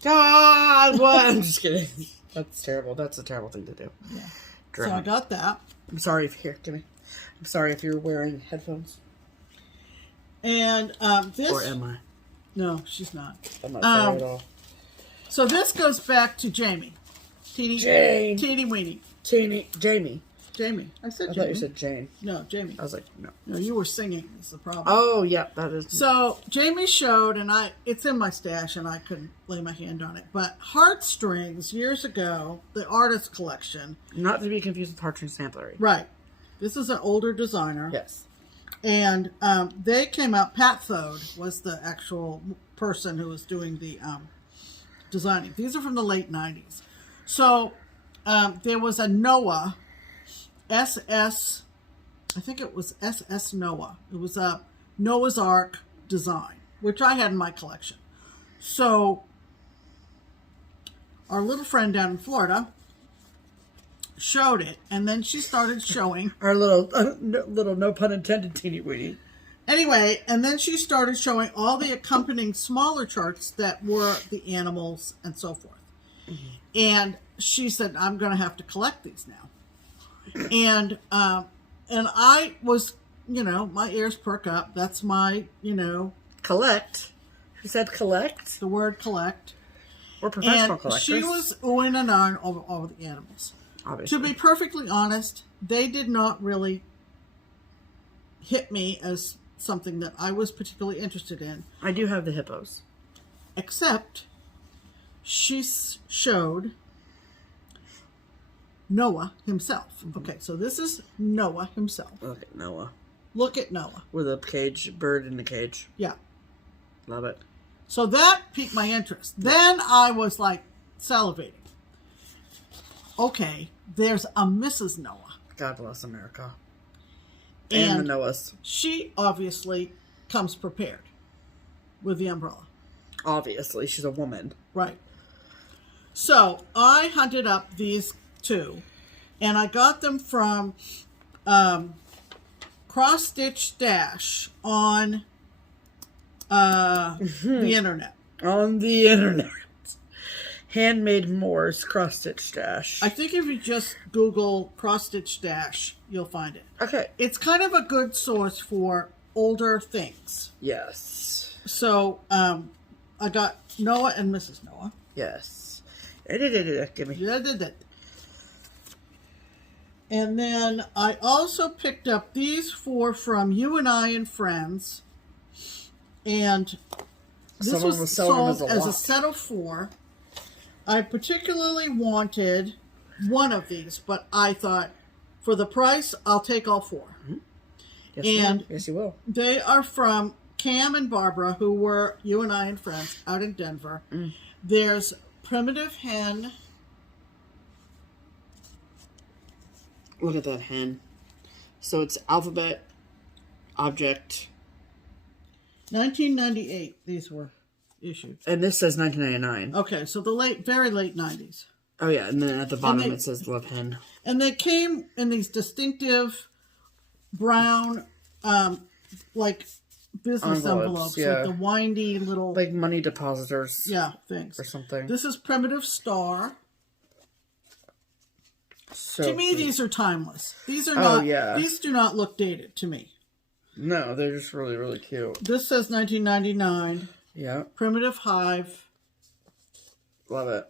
God, what? I'm just kidding. That's terrible. That's a terrible thing to do. Yeah. So I got that. I'm sorry if I'm sorry if you're wearing headphones. And this. Or am I? No, she's not. I'm not sorry at all. So this goes back to Jamie. Teeny Weenie. Jamie. Jamie. I said Jamie. I thought you said Jane. No, Jamie. I was like, no. No, you were singing. Is the problem. Oh, yeah, that is. So Jamie showed, and it's in my stash, and I couldn't lay my hand on it. But Heartstrings, years ago, the artist collection. Not to be confused with Heartstrings Samplery. Right. This is an older designer. Yes. And they came out. Pat Thode was the actual person who was doing the designing. These are from the late 90s. So there was a Noah SS, I think it was SS Noah. It was a Noah's Ark design, which I had in my collection. So our little friend down in Florida showed it, and then she started showing our little no pun intended teeny weenie. Anyway, and then she started showing all the accompanying smaller charts that were the animals and so forth. And she said, I'm going to have to collect these now. And I was, my ears perk up. That's my, Collect. She said collect. The word collect. We're professional collectors. She was oohing and ahhing over all the animals. Obviously. To be perfectly honest, they did not really hit me as something that I was particularly interested in. I do have the hippos. Except she showed Noah himself. Okay, so this is Noah himself. Look at Noah. Look at Noah. With a bird in the cage. Yeah. Love it. So that piqued my interest. Then I was like salivating. Okay, there's a Mrs. Noah. God bless America. And the Noahs. She obviously comes prepared with the umbrella. Obviously, she's a woman. Right. So I hunted up these two, and I got them from Cross Stitch Stash on the internet. On the internet. Handmade Moore's Cross Stitch Stash. I think if you just Google Cross Stitch Stash, you'll find it. Okay. It's kind of a good source for older things. Yes. So I got Noah and Mrs. Noah. Yes. Give me. And then I also picked up these four from You and I and Friends. And this Someone was sold as a set of 4. I particularly wanted one of these, but I thought, for the price, I'll take all 4. Mm-hmm. Yes, and yes, you will. They are from Cam and Barbara, who were You and I and Friends out in Denver. There's Primitive Hen. Look at that hen. So it's alphabet, object. 1998, these were issued. And this says 1999. Okay, so the very late 90s. Oh, yeah, and then at the bottom it says Love Hen. And they came in these distinctive brown, like business envelopes with the windy little... Like money depositors. Yeah, things. Or something. This is Primitive Star. So to me, cute. these are timeless. These are not... yeah. These do not look dated to me. No, they're just really, really cute. This says 1999. Yeah. Primitive Hive. Love it.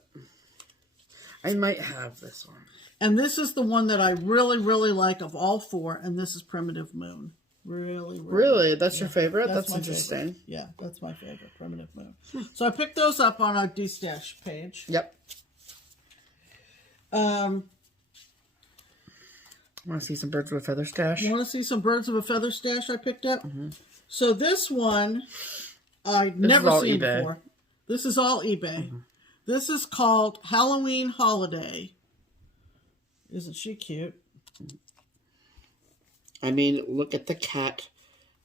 I might have this one. And this is the one that I really, really like of all 4. And this is Primitive Moon. Really, really. Really? That's your favorite? That's my interesting. Favorite. Yeah, that's my favorite. Primitive Moon. So I picked those up on our Destash page. Yep. Want to see some birds with a feather stash? You want to see some birds of a feather stash I picked up? So this one, I'd never seen eBay. before. This is all eBay. This is called Halloween Holiday. Isn't she cute? I mean, look at the cat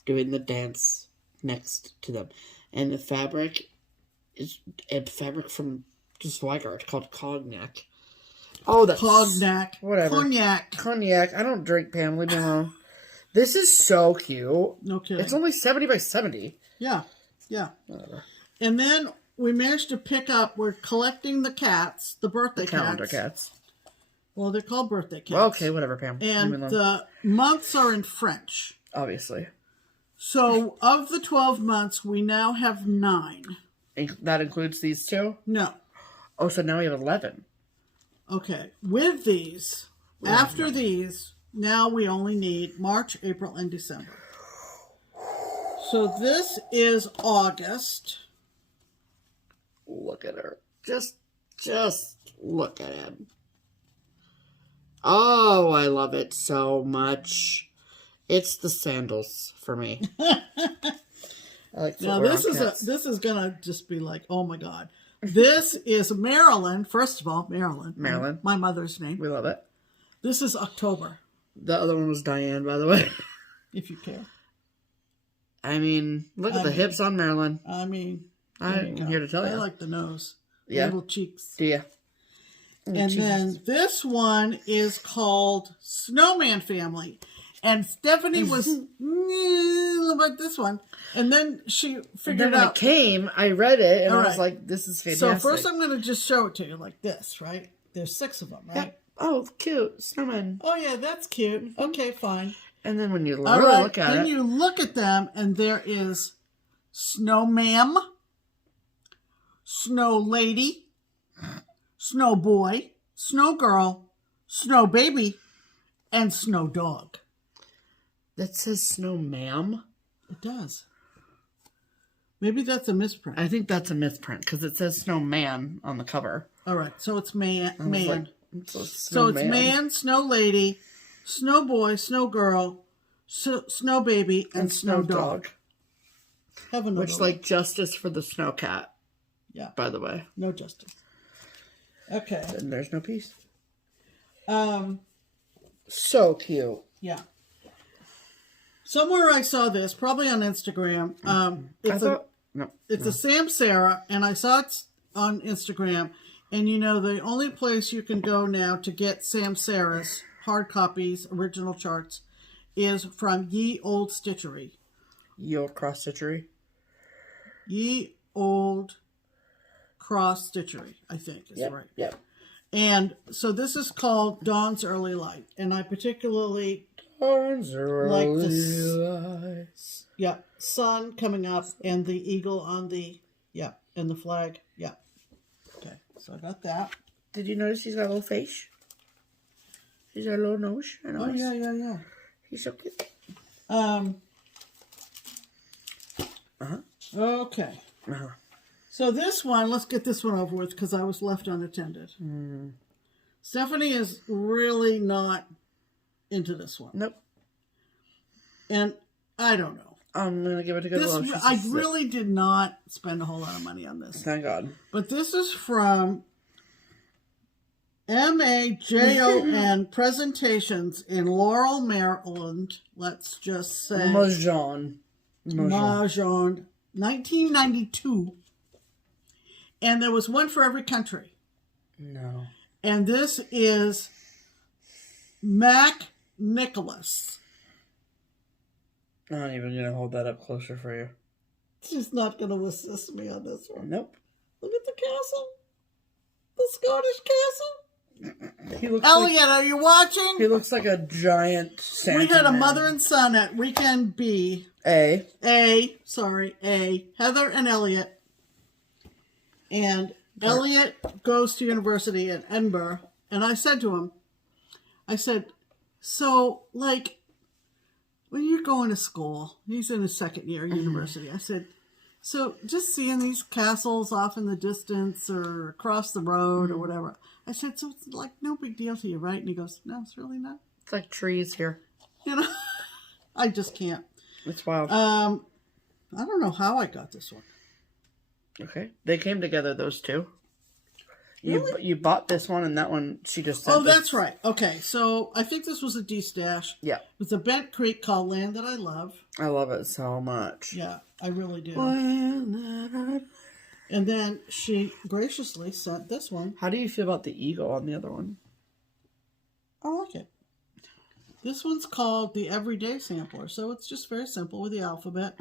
doing the dance next to them. And the fabric is fabric from Swagger. It's called Cognac. Oh, that's... Cognac. Whatever. Cognac. I don't drink, Pam. Leave me alone. This is so cute. No kidding. It's only 70 by 70. Yeah. Yeah. Whatever. And then we managed to pick up, we're collecting the cats, the birthday Calendar cats. Well, they're called birthday cats. Well, okay, whatever, Pam. And the months are in French. Obviously. So, of the 12 months, we now have 9. That includes these two? No. Oh, so now we have 11. Okay. With these, after these, now we only need March, April, and December. So, this is August. Look at her. Just look at him. Oh, I love it so much. It's the sandals for me. I like now this is gonna just be like, oh my god. This is Marilyn. First of all, Marilyn. My mother's name. We love it. This is October. The other one was Diane, by the way. If you care. I mean, look at the hips on Marilyn. I'm here to tell you. I like the nose. Yeah. Little cheeks. Yeah. And then this one is called Snowman Family. And Stephanie was about this one. And then she figured out. When it came, I read it, and I was like, this is fantastic. So first I'm going to just show it to you like this, right? There's 6 of them, right? Yep. Oh, cute. Snowman. Oh, yeah, that's cute. Okay, fine. And then when you really look at it. Then you look at them, and there is Snow Ma'am, Snow Lady, Snow Boy, Snow Girl, Snow Baby, and Snow Dog. That says Snow Ma'am? It does. Maybe that's a misprint. I think that's a misprint because it says Snow Man on the cover. All right, so it's man. So it's man, Snow Lady, Snow Boy, Snow Girl, Snow Baby, and Snow Dog. Which, like, justice for the Snow Cat. Yeah. By the way. No justice. Okay. And there's no peace. So cute. Yeah. Somewhere I saw this, probably on Instagram. It's a Sam Sarah, and I saw it on Instagram. And you know, the only place you can go now to get Sam Sarah's hard copies, original charts, is from Ye Old Stitchery. Ye Old Cross Stitchery? Ye Old Cross Stitchery, I think is right. Yep. And so this is called Dawn's Early Light. And I particularly like the sun coming up and the eagle on the, and the flag. Yeah. Okay, so I got that. Did you notice he's got a little face? He's got a little nose. Oh, yeah. He's so cute. Okay. So this one, let's get this one over with because I was left unattended. Stephanie is really not into this one. Nope. And I don't know. I'm going to give it a good look. I really did not spend a whole lot of money on this. Thank God. But this is from MAJON Presentations in Laurel, Maryland. Let's just say. Mahjong. 1992. And there was one for every country. No. And this is Mac Nicholas. I'm not even going to hold that up closer for you. She's not going to assist me on this one. Nope. Look at the castle. The Scottish castle. Elliot, are you watching? He looks like a giant Santa We had a man. mother and son at weekend B. A. Heather and Elliot. And Elliot goes to university in Edinburgh. And I said to him, so, like, when you're going to school, he's in his second year of university. I said, so just seeing these castles off in the distance or across the road or whatever. I said, so it's like no big deal to you, right? And he goes, no, it's really not. It's like trees here. You know, I just can't. It's wild. I don't know how I got this one. Okay. They came together, those two. Really? You bought this one and that one she just sent. Oh, that's right. Okay, so I think this was a Destash. Yeah. It was a bent creek called Land That I Love. I love it so much. Yeah, I really do. Land that I... And then she graciously sent this one. How do you feel about the eagle on the other one? I like it. This one's called the Everyday Sampler, so it's just very simple with the alphabet,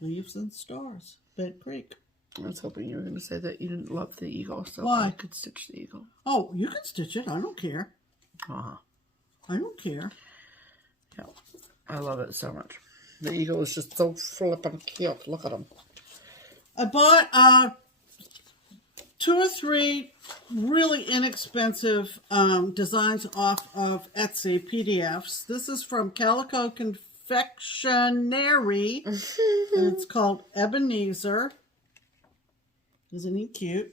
leaves and stars. Bent creek. I was hoping you were going to say that you didn't love the eagle, so Why? I could stitch the eagle. Oh, you can stitch it. I don't care. Uh-huh. I don't care. Yeah, I love it so much. The eagle is just so flippin' cute. Look at him. I bought 2 or 3 really inexpensive designs off of Etsy PDFs. This is from Calico Confectionery, and it's called Ebenezer. Isn't he cute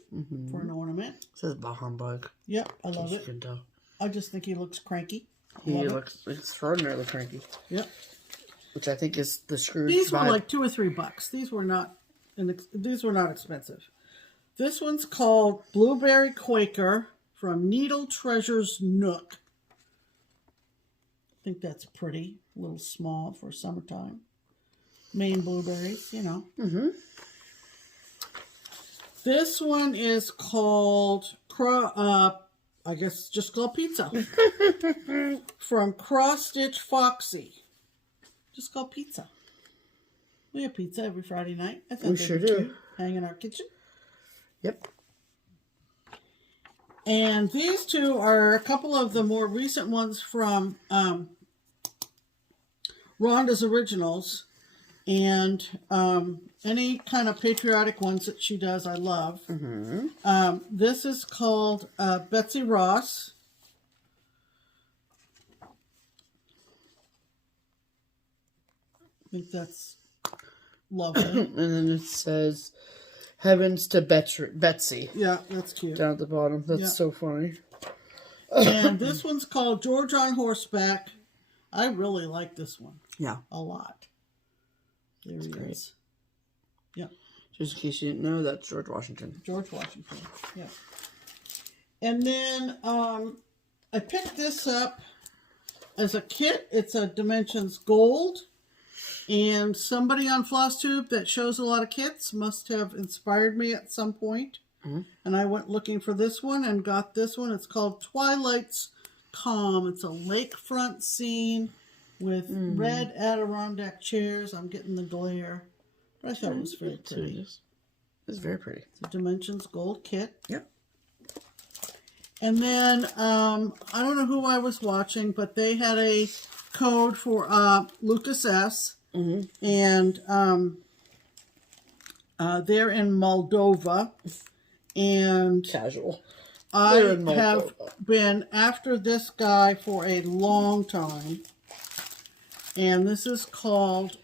for an ornament? It says bah humbug. Yep, I love it. You can tell. I just think he looks cranky. He looks extraordinarily cranky. Yep. Which I think is the Scrooge These vibe. were like $2 or $3. These were not expensive. This one's called Blueberry Quaker from Needle Treasures Nook. I think that's pretty. A little small for summertime. Maine blueberries, you know. This one is called, I guess just called Pizza. From Cross Stitch Foxy. Just called Pizza. We have pizza every Friday night. I think we sure do. Hang in our kitchen. Yep. And these two are a couple of the more recent ones from Rhonda's Originals. And any kind of patriotic ones that she does, I love. This is called Betsy Ross. I think that's lovely. And then it says, Heavens to Betsy. Yeah, that's cute. Down at the bottom. That's so funny. And this one's called George on Horseback. I really like this one. Yeah. A lot. There he is. Yeah. Just in case you didn't know, that's George Washington. George Washington. Yeah. And then I picked this up as a kit. It's a Dimensions Gold. And somebody on FlossTube that shows a lot of kits must have inspired me at some point. And I went looking for this one and got this one. It's called Twilight's Calm. It's a lakefront scene with red Adirondack chairs. I'm getting the glare. But I thought it was very pretty. It's very pretty. It's a Dimensions Gold kit. Yep. And then, I don't know who I was watching, but they had a code for Lucas S. And they're in Moldova. And Casual. I have been after this guy for a long time. And this is called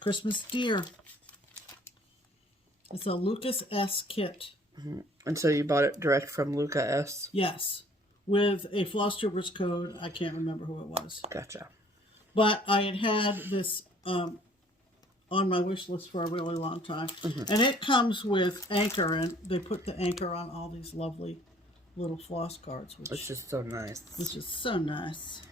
Christmas Deer. It's a Lucas S kit. And so you bought it direct from Luca S? Yes. With a FlossTuber's code. I can't remember who it was. Gotcha. But I had this on my wish list for a really long time. And it comes with anchor, and they put the anchor on all these lovely little floss cards. Which is so nice. Which is so nice.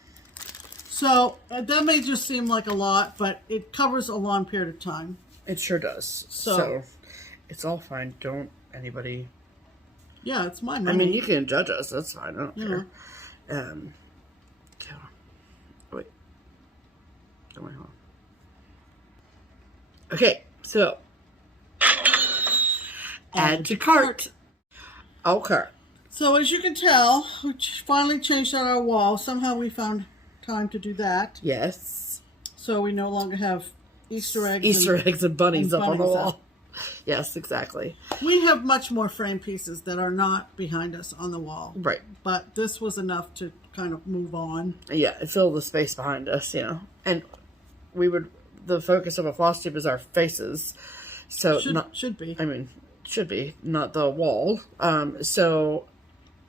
So, that may just seem like a lot, but it covers a long period of time. It sure does. So it's all fine. Don't anybody... Yeah, it's my money. I mean, you can judge us. That's fine. I don't care. Wait. Don't wait, hold on. Okay, so add to cart. Okay. So as you can tell, we finally changed out our wall. Somehow we found time to do that. Yes. So we no longer have Easter eggs. Easter eggs and bunnies up on the wall. Up. Yes, exactly. We have much more frame pieces that are not behind us on the wall. Right. But this was enough to kind of move on. Yeah, it filled the space behind us, you know. And we would... The focus of a FlossTube is our faces. So should be. I mean, should be, not the wall. So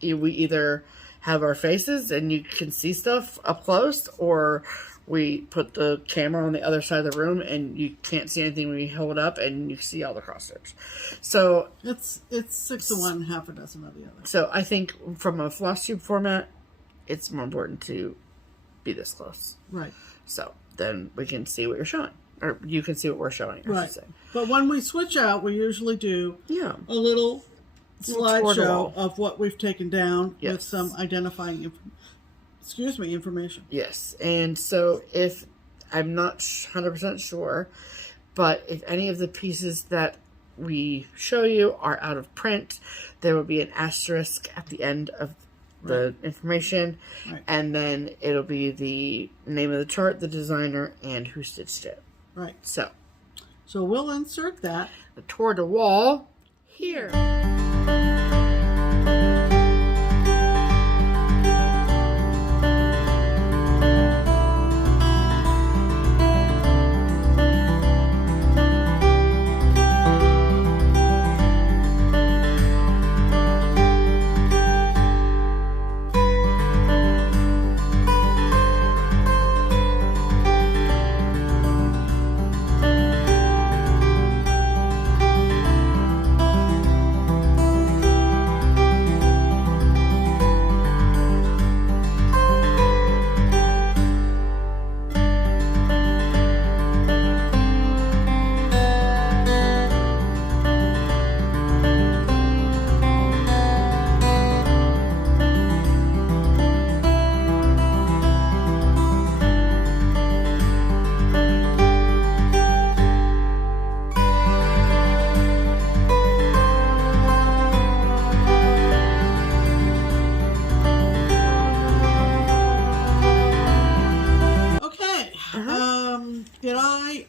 we either have our faces and you can see stuff up close, or we put the camera on the other side of the room, and you can't see anything when you hold it up, and you see all the cross stitch. So it's 6 to 1, half a dozen of the other. So I think from a FlossTube format, it's more important to be this close. Right. So then we can see what you're showing. Or you can see what we're showing, I should say. But when we switch out, we usually do a little slideshow of what we've taken down with some identifying information. Yes. And so if I'm not 100% sure, but if any of the pieces that we show you are out of print, there will be an asterisk at the end of the information, and then it'll be the name of the chart, the designer, and who stitched it. Right. So we'll insert that. The tour de wall here.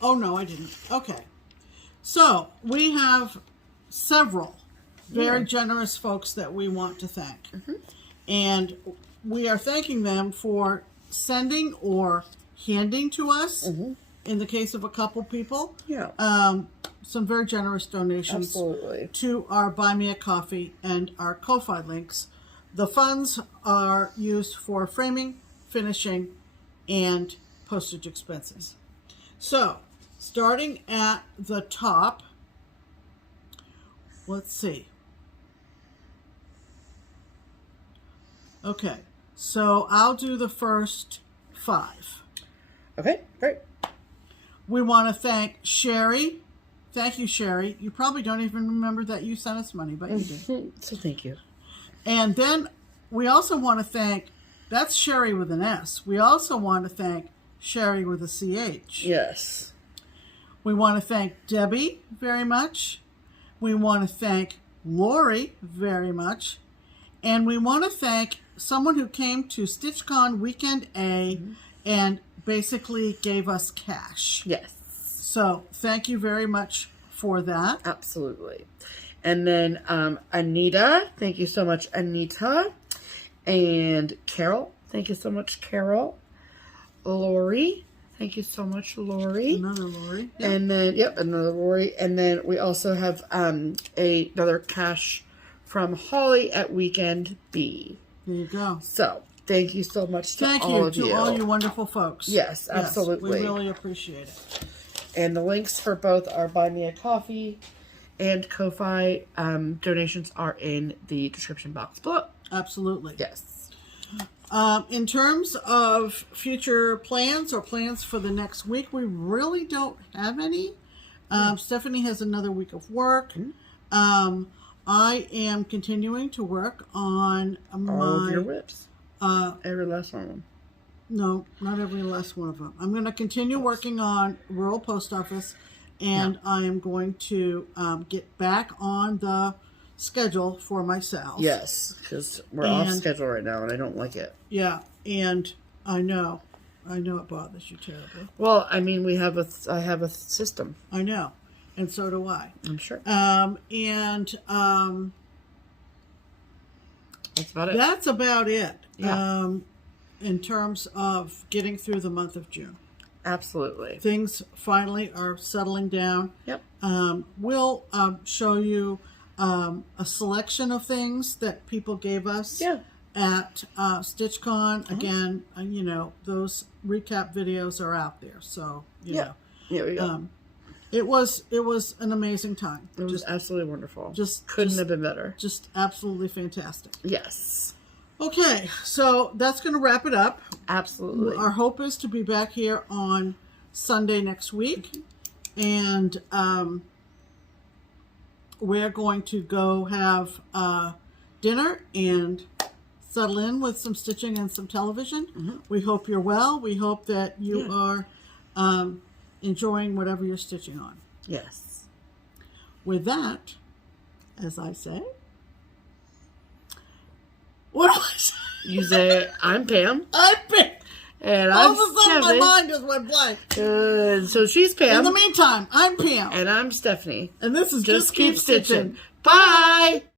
Oh, no, I didn't. Okay. So, we have several very generous folks that we want to thank. And we are thanking them for sending or handing to us, in the case of a couple people, some very generous donations to our Buy Me a Coffee and our Ko-Fi links. The funds are used for framing, finishing, and postage expenses. So, starting at the top, let's see. Okay, so I'll do the first 5. Okay, great. We want to thank Sherry. Thank you, Sherry. You probably don't even remember that you sent us money, but you did. So thank you. And then we also want to thank, that's Sherry with an S. We also want to thank Sherry with a CH. Yes. We want to thank Debbie very much. We want to thank Lori very much. And we want to thank someone who came to StitchCon Weekend A and basically gave us cash. Yes. So thank you very much for that. Absolutely. And then Anita, thank you so much, Anita. And Carol, thank you so much, Carol. Lori, thank you so much, Lori. Another Lori. Yep. And then, another Lori. And then we also have another cash from Holly at Weekend B. There you go. So, thank you so much to all of you. Thank you to all you wonderful folks. Yes, absolutely. Yes, we really appreciate it. And the links for both our Buy Me a Coffee and Ko-Fi donations are in the description box below. Absolutely. Yes. In terms of future plans or plans for the next week, we really don't have any. Stephanie has another week of work. I am continuing to work on all of your whips. Every last one of them. No, not every last one of them. I'm going to continue working on rural post office, and I am going to get back on the schedule for myself. Yes, because we're off schedule right now, and I don't like it. Yeah, and I know it bothers you terribly. Well, I mean, I have a system. I know, and so do I. I'm sure. And that's about it. That's about it. Yeah. In terms of getting through the month of June. Absolutely. Things finally are settling down. Yep. We'll show you a selection of things that people gave us. Yeah. at StitchCon. Again, you know, those recap videos are out there. So, you know. Yeah, we go. It was an amazing time. It was absolutely wonderful. Just couldn't have been better. Just absolutely fantastic. Yes. Okay, so that's going to wrap it up. Absolutely. Our hope is to be back here on Sunday next week, and we're going to go have dinner and settle in with some stitching and some television. We hope you're well. We hope that you are enjoying whatever you're stitching on. Yes. With that, as I say, what do I say? You say, I'm Pam. I'm Pam. And all I'm of a sudden Stephanie. my mind just went blank. So she's Pam. In the meantime, I'm Pam. And I'm Stephanie. And this is Just Keep Stitching. Bye!